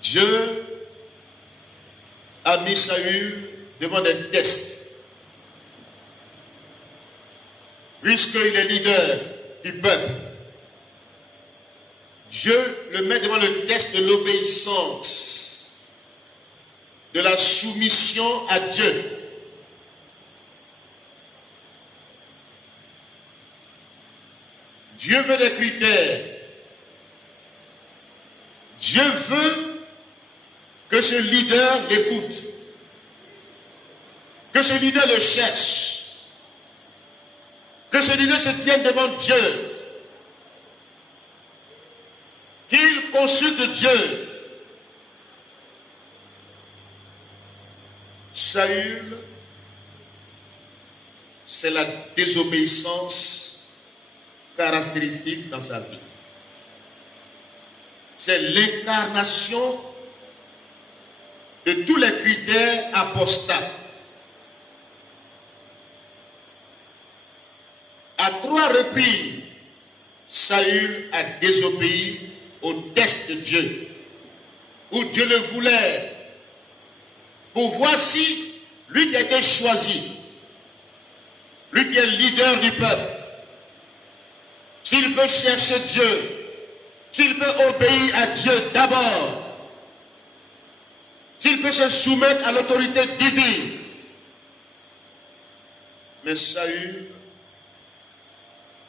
Dieu a mis Saül devant des tests. Puisqu'il est leader du peuple, Dieu le met devant le test de l'obéissance, de la soumission à Dieu. Dieu veut des critères. Dieu veut que ce leader l'écoute, que ce leader le cherche, que ce leader se tienne devant Dieu, qu'il consulte Dieu. Saül, c'est la désobéissance caractéristique dans sa vie. C'est l'incarnation de tous les critères apostates. À 3 reprises, Saül a désobéi au test de Dieu, où Dieu le voulait, pour voir si lui qui a été choisi, lui qui est leader du peuple, s'il peut chercher Dieu, s'il peut obéir à Dieu d'abord, s'il peut se soumettre à l'autorité divine. Mais Saül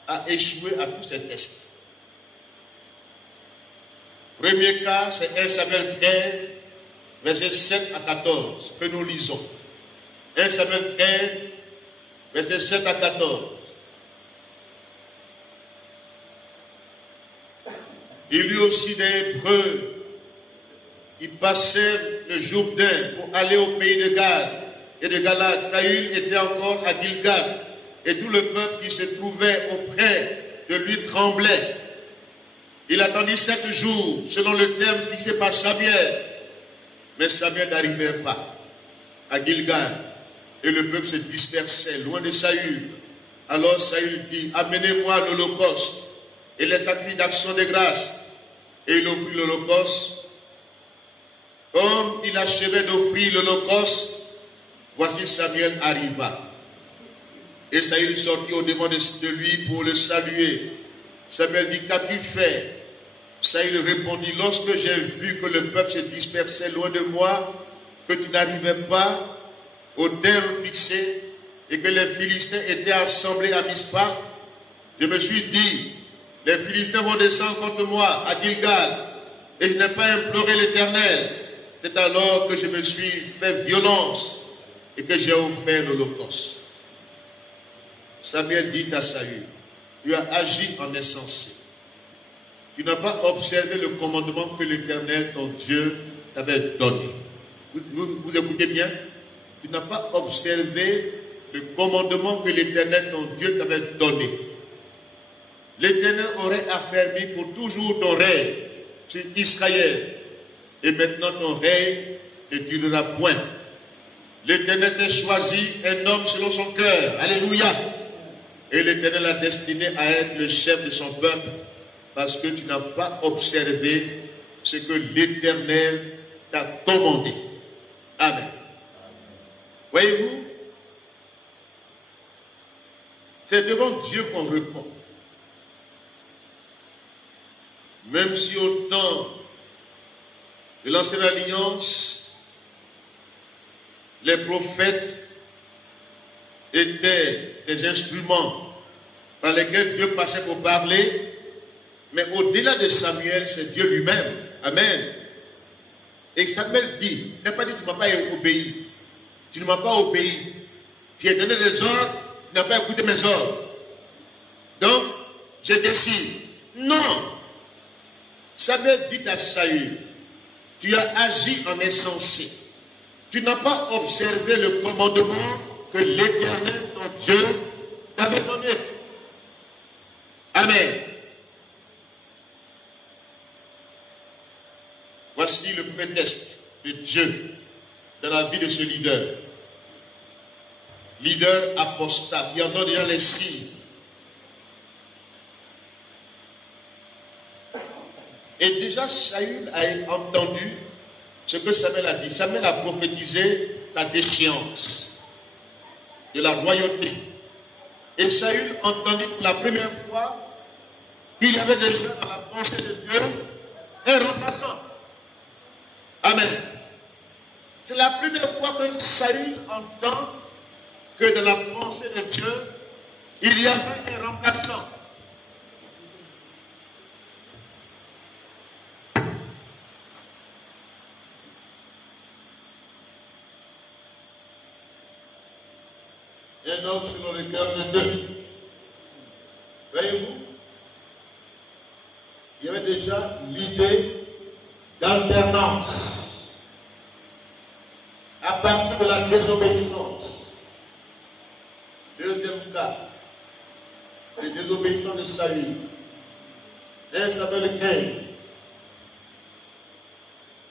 a échoué à tous ces tests. Premier cas, c'est 1 Samuel 13, versets 7 à 14, que nous lisons. 1 Samuel 13, versets 7 à 14. Il y eut aussi des Hébreux qui passèrent le Jourdain pour aller au pays de Gad et de Galade. Saül était encore à Gilgal, et tout le peuple qui se trouvait auprès de lui tremblait. Il attendit 7 jours, selon le terme fixé par Samuel. Mais Samuel n'arrivait pas à Gilgal, et le peuple se dispersait loin de Saül. Alors Saül dit, amenez-moi l'holocauste et les sacrifices d'action de grâce. Et il offrit l'holocauste. Comme il achevait d'offrir l'holocauste, voici Samuel arriva. Et Saül sortit au-devant de lui pour le saluer. Samuel dit, qu'as-tu fait? Saül répondit, lorsque j'ai vu que le peuple se dispersait loin de moi, que tu n'arrivais pas au terme fixé, et que les Philistins étaient assemblés à Mispa, je me suis dit, les Philistins vont descendre contre moi à Gilgal, et je n'ai pas imploré l'Éternel. C'est alors que je me suis fait violence et que j'ai offert l'holocauste. Samuel dit à Saül, tu as agi en insensé. Tu n'as pas observé le commandement que l'Éternel, ton Dieu, t'avait donné. Vous écoutez bien? Tu n'as pas observé le commandement que l'Éternel, ton Dieu, t'avait donné. L'Éternel aurait affermi pour toujours ton règne sur Israël. Et maintenant ton règne ne durera point. L'Éternel s'est choisi un homme selon son cœur. Alléluia. Et l'Éternel l'a destiné à être le chef de son peuple, parce que tu n'as pas observé ce que l'Éternel t'a commandé. Amen. Voyez-vous, c'est devant Dieu qu'on répond. Même si au temps de l'ancienne alliance, les prophètes étaient des instruments par lesquels Dieu passait pour parler, mais au-delà de Samuel, c'est Dieu lui-même. Amen. Et Samuel dit, il n'a pas dit, tu ne m'as pas obéi. Tu ne m'as pas obéi. J'ai donné des ordres, tu n'as pas écouté mes ordres. Donc, je décide. Non. Samuel dit à Saül, tu as agi en insensé. tu n'as pas observé le commandement que l'Éternel, ton Dieu, t'avait donné. Amen. Voici le premier test de Dieu dans la vie de ce leader. Leader apostat, il y en a déjà les signes. Et déjà, Saül a entendu ce que Samuel a dit. Samuel a prophétisé sa déchéance de la royauté. Et Saül entendit pour la première fois qu'il y avait déjà dans la pensée de Dieu un remplaçant. Amen. C'est la première fois que Saül entend que dans la pensée de Dieu, il y avait un remplaçant. Un homme selon le cœur de Dieu. Voyez-vous, il y avait déjà l'idée d'alternance à partir de la désobéissance. Deuxième cas, de désobéissance de Saül. 1 Samuel 15.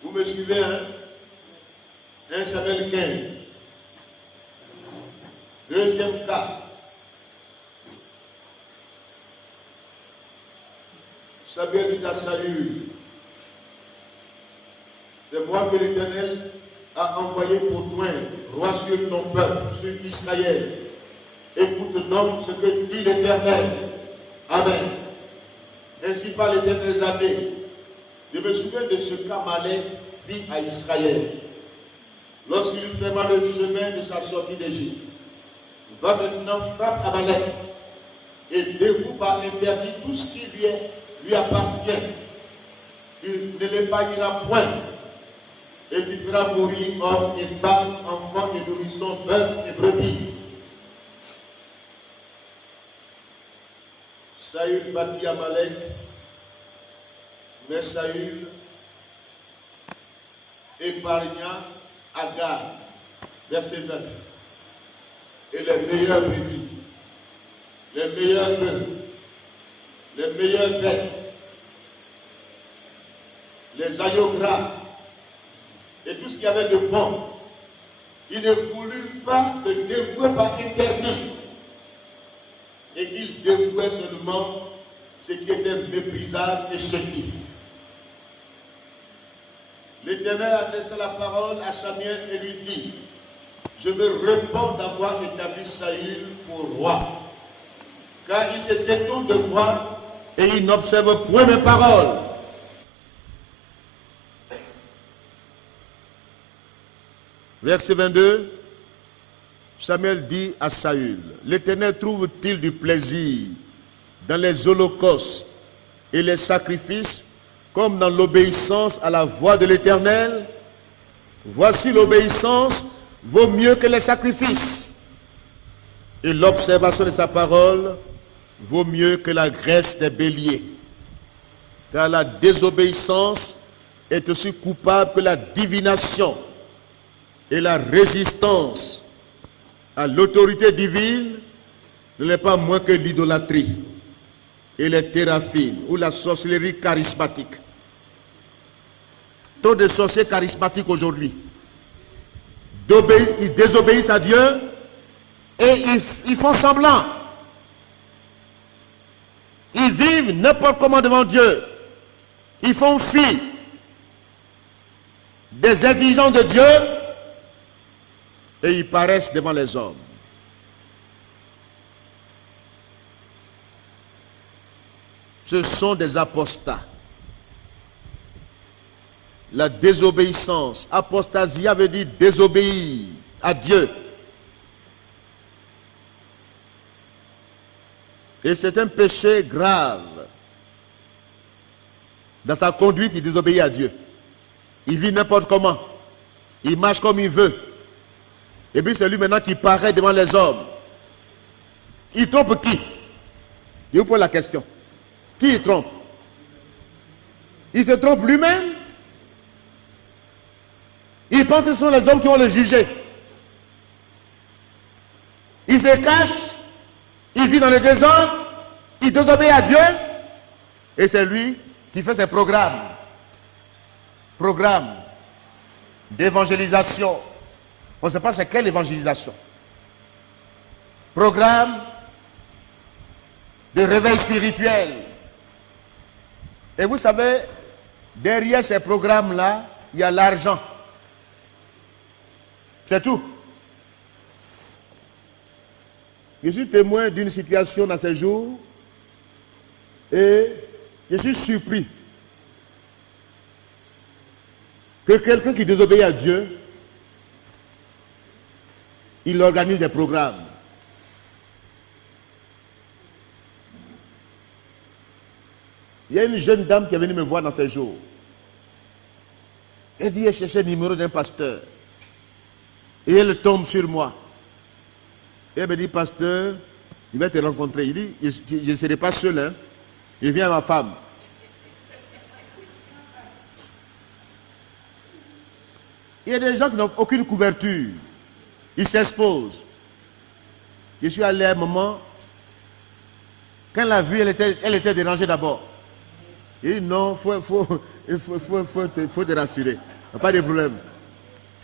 Vous me suivez, hein? 1 Samuel 15. Deuxième cas. Samuel dit à Saül, c'est moi que l'Éternel a envoyé pour toi, roi sur son peuple, sur Israël. Écoute donc ce que dit l'Éternel. Amen. Ainsi par l'Éternel des armées. Je me souviens de ce qu'Amalek fit à Israël lorsqu'il lui ferma le chemin de sa sortie d'Égypte. Va maintenant, frappe Amalek et dévoue par interdit tout ce qui lui appartient. Tu ne l'épargneras point et tu feras mourir hommes et femmes, enfants et nourrissons, bœufs et brebis. Saül battit Amalek, mais Saül épargna Agar, verset 9. Et les meilleurs brebis, les meilleurs bœufs, les meilleures bêtes, les agneaux gras et tout ce qu'il y avait de bon. Il ne voulut pas le dévouer par interdit. Et il dévouait seulement ce qui était méprisable et chétif. L'Éternel adressa la parole à Samuel et lui dit, je me repens d'avoir établi Saül pour roi, car il se détourne de moi et il n'observe point mes paroles. Verset 22, Samuel dit à Saül, l'Éternel trouve-t-il du plaisir dans les holocaustes et les sacrifices comme dans l'obéissance à la voix de l'Éternel? Voici l'obéissance vaut mieux que les sacrifices, et l'observation de sa parole vaut mieux que la graisse des béliers. Car la désobéissance est aussi coupable que la divination, et la résistance à l'autorité divine ne l'est pas moins que l'idolâtrie et les théraphines ou la sorcellerie charismatique. Trop de sorciers charismatiques aujourd'hui. Ils désobéissent à Dieu et ils font semblant. Ils vivent n'importe comment devant Dieu. Ils font fi des exigences de Dieu et ils paraissent devant les hommes. Ce sont des apostats. La désobéissance, apostasia veut dire désobéir à Dieu. Et c'est un péché grave. Dans sa conduite, il désobéit à Dieu. Il vit n'importe comment. Il marche comme il veut. Et puis c'est lui maintenant qui paraît devant les hommes. Il trompe qui? Je vous pose la question. Qui il trompe? Il se trompe lui-même? Il Il pense que ce sont les hommes qui vont le juger. Il se cache, il vit dans le désordre, il désobéit à Dieu, et c'est lui qui fait ses programmes. Programmes d'évangélisation. On ne sait pas c'est quelle évangélisation. Programme de réveil spirituel. Et vous savez, derrière ces programmes-là, il y a l'argent. C'est tout. Je suis témoin d'une situation dans ces jours et je suis surpris que quelqu'un qui désobéit à Dieu, il organise des programmes. Il y a une jeune dame qui est venue me voir dans ces jours. Elle dit, elle cherchait le numéro d'un pasteur. Et elle tombe sur moi. Et elle me dit, pasteur, il va te rencontrer. Il dit, je ne serai pas seul, hein. Je viens à ma femme. Il y a des gens qui n'ont aucune couverture. Ils s'exposent. Je suis allé à un moment, quand elle l'a vue, elle était dérangée d'abord. Il dit, non, il faut te rassurer. Il n'y a pas de problème.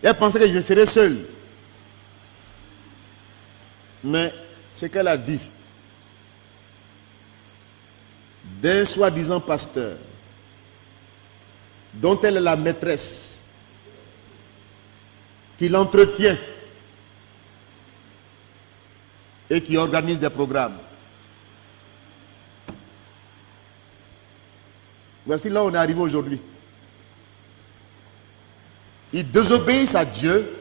Elle pensait que je serais seul. Mais ce qu'elle a dit, d'un soi-disant pasteur, dont elle est la maîtresse, qui l'entretient et qui organise des programmes. Voici là où on est arrivé aujourd'hui. Ils désobéissent à Dieu,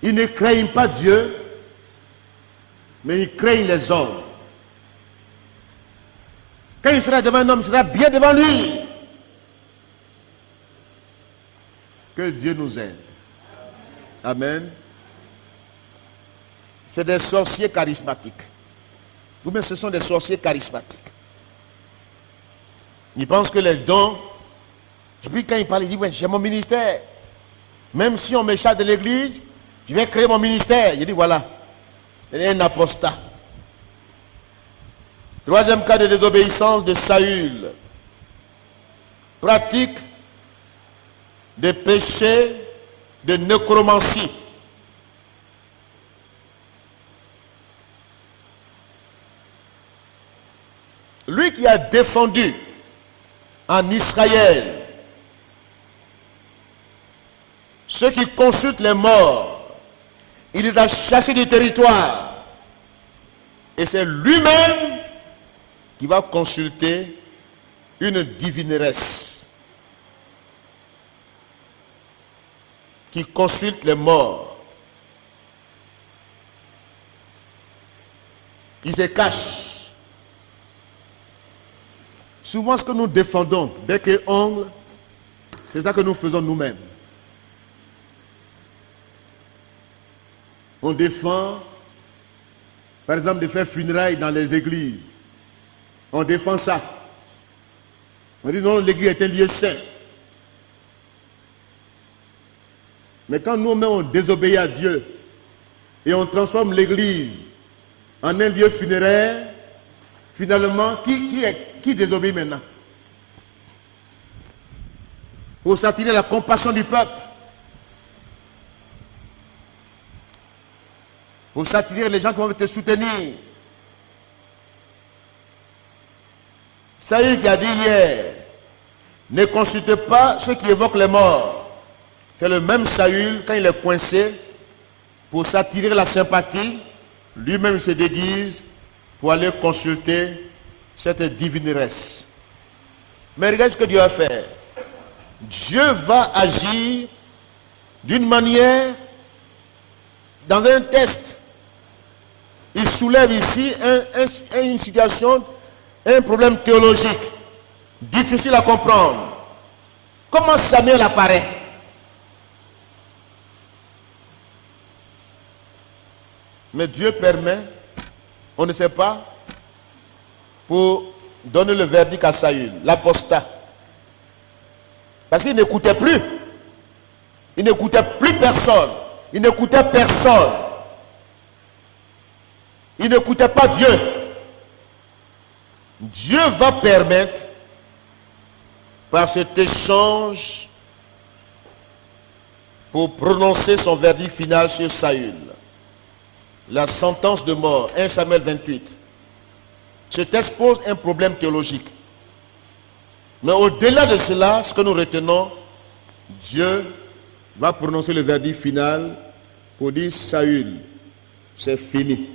ils ne craignent pas Dieu, mais ils craignent les hommes. Quand il sera devant un homme, il sera bien devant lui. Que Dieu nous aide. Amen. C'est des sorciers charismatiques. Vous-même, ce sont des sorciers charismatiques. Ils pensent que les dons... Et puis quand il parle, il dit, ouais, j'ai mon ministère. Même si on m'échappe de l'église, je vais créer mon ministère. Il dit, voilà, il est un apostat. Troisième cas de désobéissance de Saül. Pratique des péchés de nécromancie. Lui qui a défendu en Israël ceux qui consultent les morts, il les a chassés du territoire. Et c'est lui-même qui va consulter une divineresse qui consulte les morts, qui se cache. Souvent ce que nous défendons, bec et ongle, c'est ça que nous faisons nous-mêmes. On défend, par exemple, de faire funérailles dans les églises. On défend ça. On dit non, l'église est un lieu saint. Mais quand nous-mêmes on désobéit à Dieu et on transforme l'église en un lieu funéraire, finalement, qui désobéit maintenant? Pour s'attirer la compassion du peuple. Pour s'attirer les gens qui vont te soutenir. Saül qui a dit hier, ne consulte pas ceux qui évoquent les morts. C'est le même Saül, quand il est coincé, pour s'attirer la sympathie, lui-même se déguise pour aller consulter cette divineresse. Mais regarde ce que Dieu a fait. Dieu va agir d'une manière, dans un test. Il soulève ici une situation, un problème théologique, difficile à comprendre. Comment Samuel apparaît? Mais Dieu permet, on ne sait pas, pour donner le verdict à Saül, l'apostat. Parce qu'il n'écoutait plus. Il n'écoutait plus personne. Il n'écoutait personne. Il n'écoutait pas Dieu. Dieu va permettre, par cet échange, pour prononcer son verdict final sur Saül, la sentence de mort, 1 Samuel 28. Ce texte pose un problème théologique. Mais au-delà de cela, ce que nous retenons, Dieu va prononcer le verdict final pour dire Saül, c'est fini.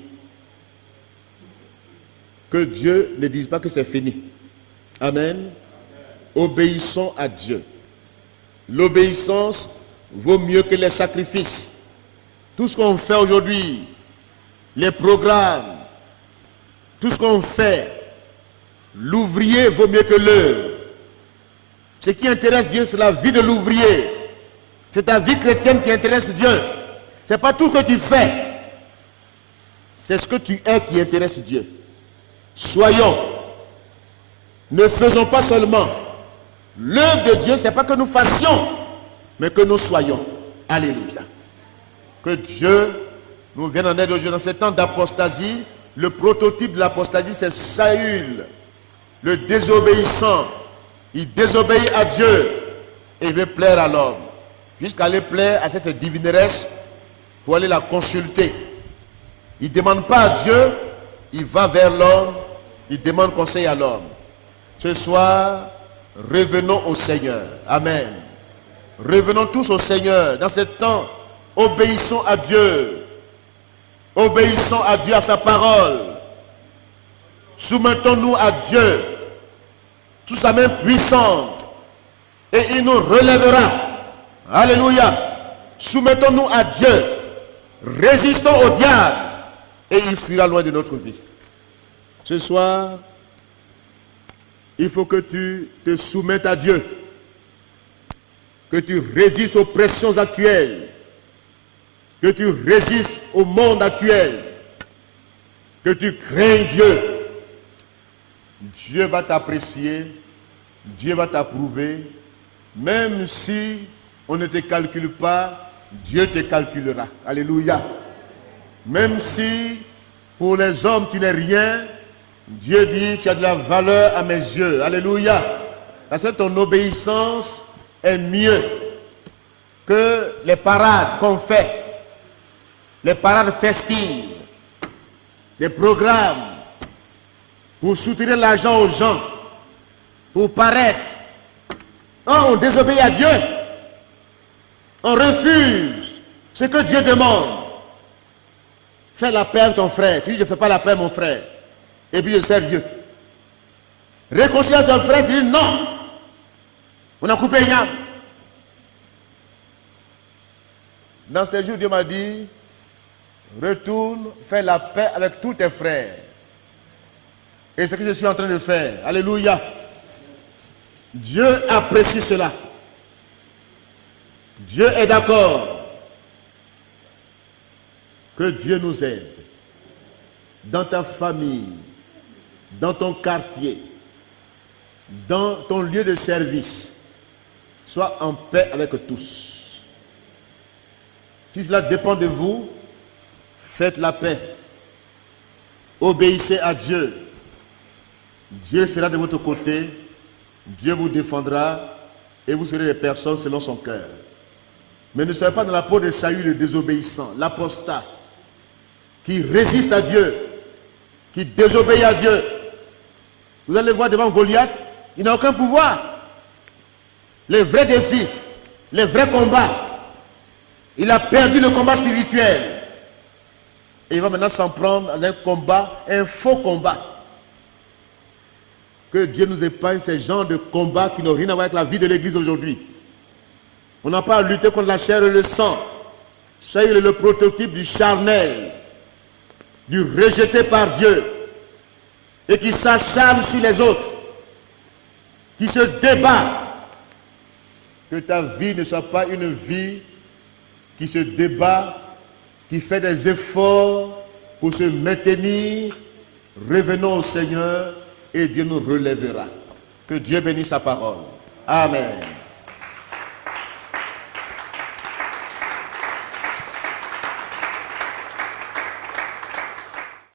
Que Dieu ne dise pas que c'est fini. Amen. Obéissons à Dieu. L'obéissance vaut mieux que les sacrifices. Tout ce qu'on fait aujourd'hui, les programmes, tout ce qu'on fait, l'ouvrier vaut mieux que l'œuvre. Ce qui intéresse Dieu, c'est la vie de l'ouvrier. C'est ta vie chrétienne qui intéresse Dieu. Ce n'est pas tout ce que tu fais. C'est ce que tu es qui intéresse Dieu. Soyons. Ne faisons pas seulement. L'œuvre de Dieu, ce n'est pas que nous fassions, mais que nous soyons. Alléluia. Que Dieu nous vienne en aide aujourd'hui dans ce temps d'apostasie. Le prototype de l'apostasie, c'est Saül, le désobéissant. Il désobéit à Dieu et veut plaire à l'homme. Jusqu'à aller plaire à cette divineresse pour aller la consulter. Il ne demande pas à Dieu, il va vers l'homme, il demande conseil à l'homme. Ce soir, revenons au Seigneur. Amen. Revenons tous au Seigneur. Dans ce temps, obéissons à Dieu. Obéissons à Dieu, à sa parole. Soumettons-nous à Dieu sous sa main puissante et il nous relèvera. Alléluia. Soumettons-nous à Dieu. Résistons au diable et il fuira loin de notre vie. Ce soir, il faut que tu te soumettes à Dieu. Que tu résistes aux pressions actuelles. Que tu résistes au monde actuel. Que tu crains Dieu. Dieu va t'apprécier. Dieu va t'approuver. Même si on ne te calcule pas, Dieu te calculera. Alléluia. Même si pour les hommes tu n'es rien, Dieu dit tu as de la valeur à mes yeux. Alléluia. Parce que ton obéissance est mieux que les parades qu'on fait. Les parades festives. Les programmes pour soutenir l'argent aux gens. Pour paraître. Oh, on désobéit à Dieu. On refuse ce que Dieu demande. Fais la paix avec ton frère. Tu dis je ne fais pas la paix mon frère. Et puis je sers Dieu. Réconcilie ton frère, tu dis non. On a coupé Yam. Dans ces jours, Dieu m'a dit, retourne, fais la paix avec tous tes frères. Et c'est ce que je suis en train de faire. Alléluia. Dieu apprécie cela. Dieu est d'accord. Que Dieu nous aide. Dans ta famille, dans ton quartier, dans ton lieu de service, sois en paix avec tous. Si cela dépend de vous, faites la paix. Obéissez à Dieu. Dieu sera de votre côté. Dieu vous défendra et vous serez des personnes selon son cœur. Mais ne soyez pas dans la peau de Saül le désobéissant, l'apostat, qui résiste à Dieu, qui désobéit à Dieu. Vous allez voir devant Goliath, il n'a aucun pouvoir. Les vrais défis, les vrais combats, il a perdu le combat spirituel. Et il va maintenant s'en prendre à un combat, un faux combat. Que Dieu nous épargne ces genres de combats qui n'ont rien à voir avec la vie de l'Église aujourd'hui. On n'a pas à lutter contre la chair et le sang. Saül est le prototype du charnel, du rejeté par Dieu, et qui s'acharne sur les autres, qui se débat. Que ta vie ne soit pas une vie qui se débat, qui fait des efforts pour se maintenir. Revenons au Seigneur et Dieu nous relèvera. Que Dieu bénisse sa parole. Amen.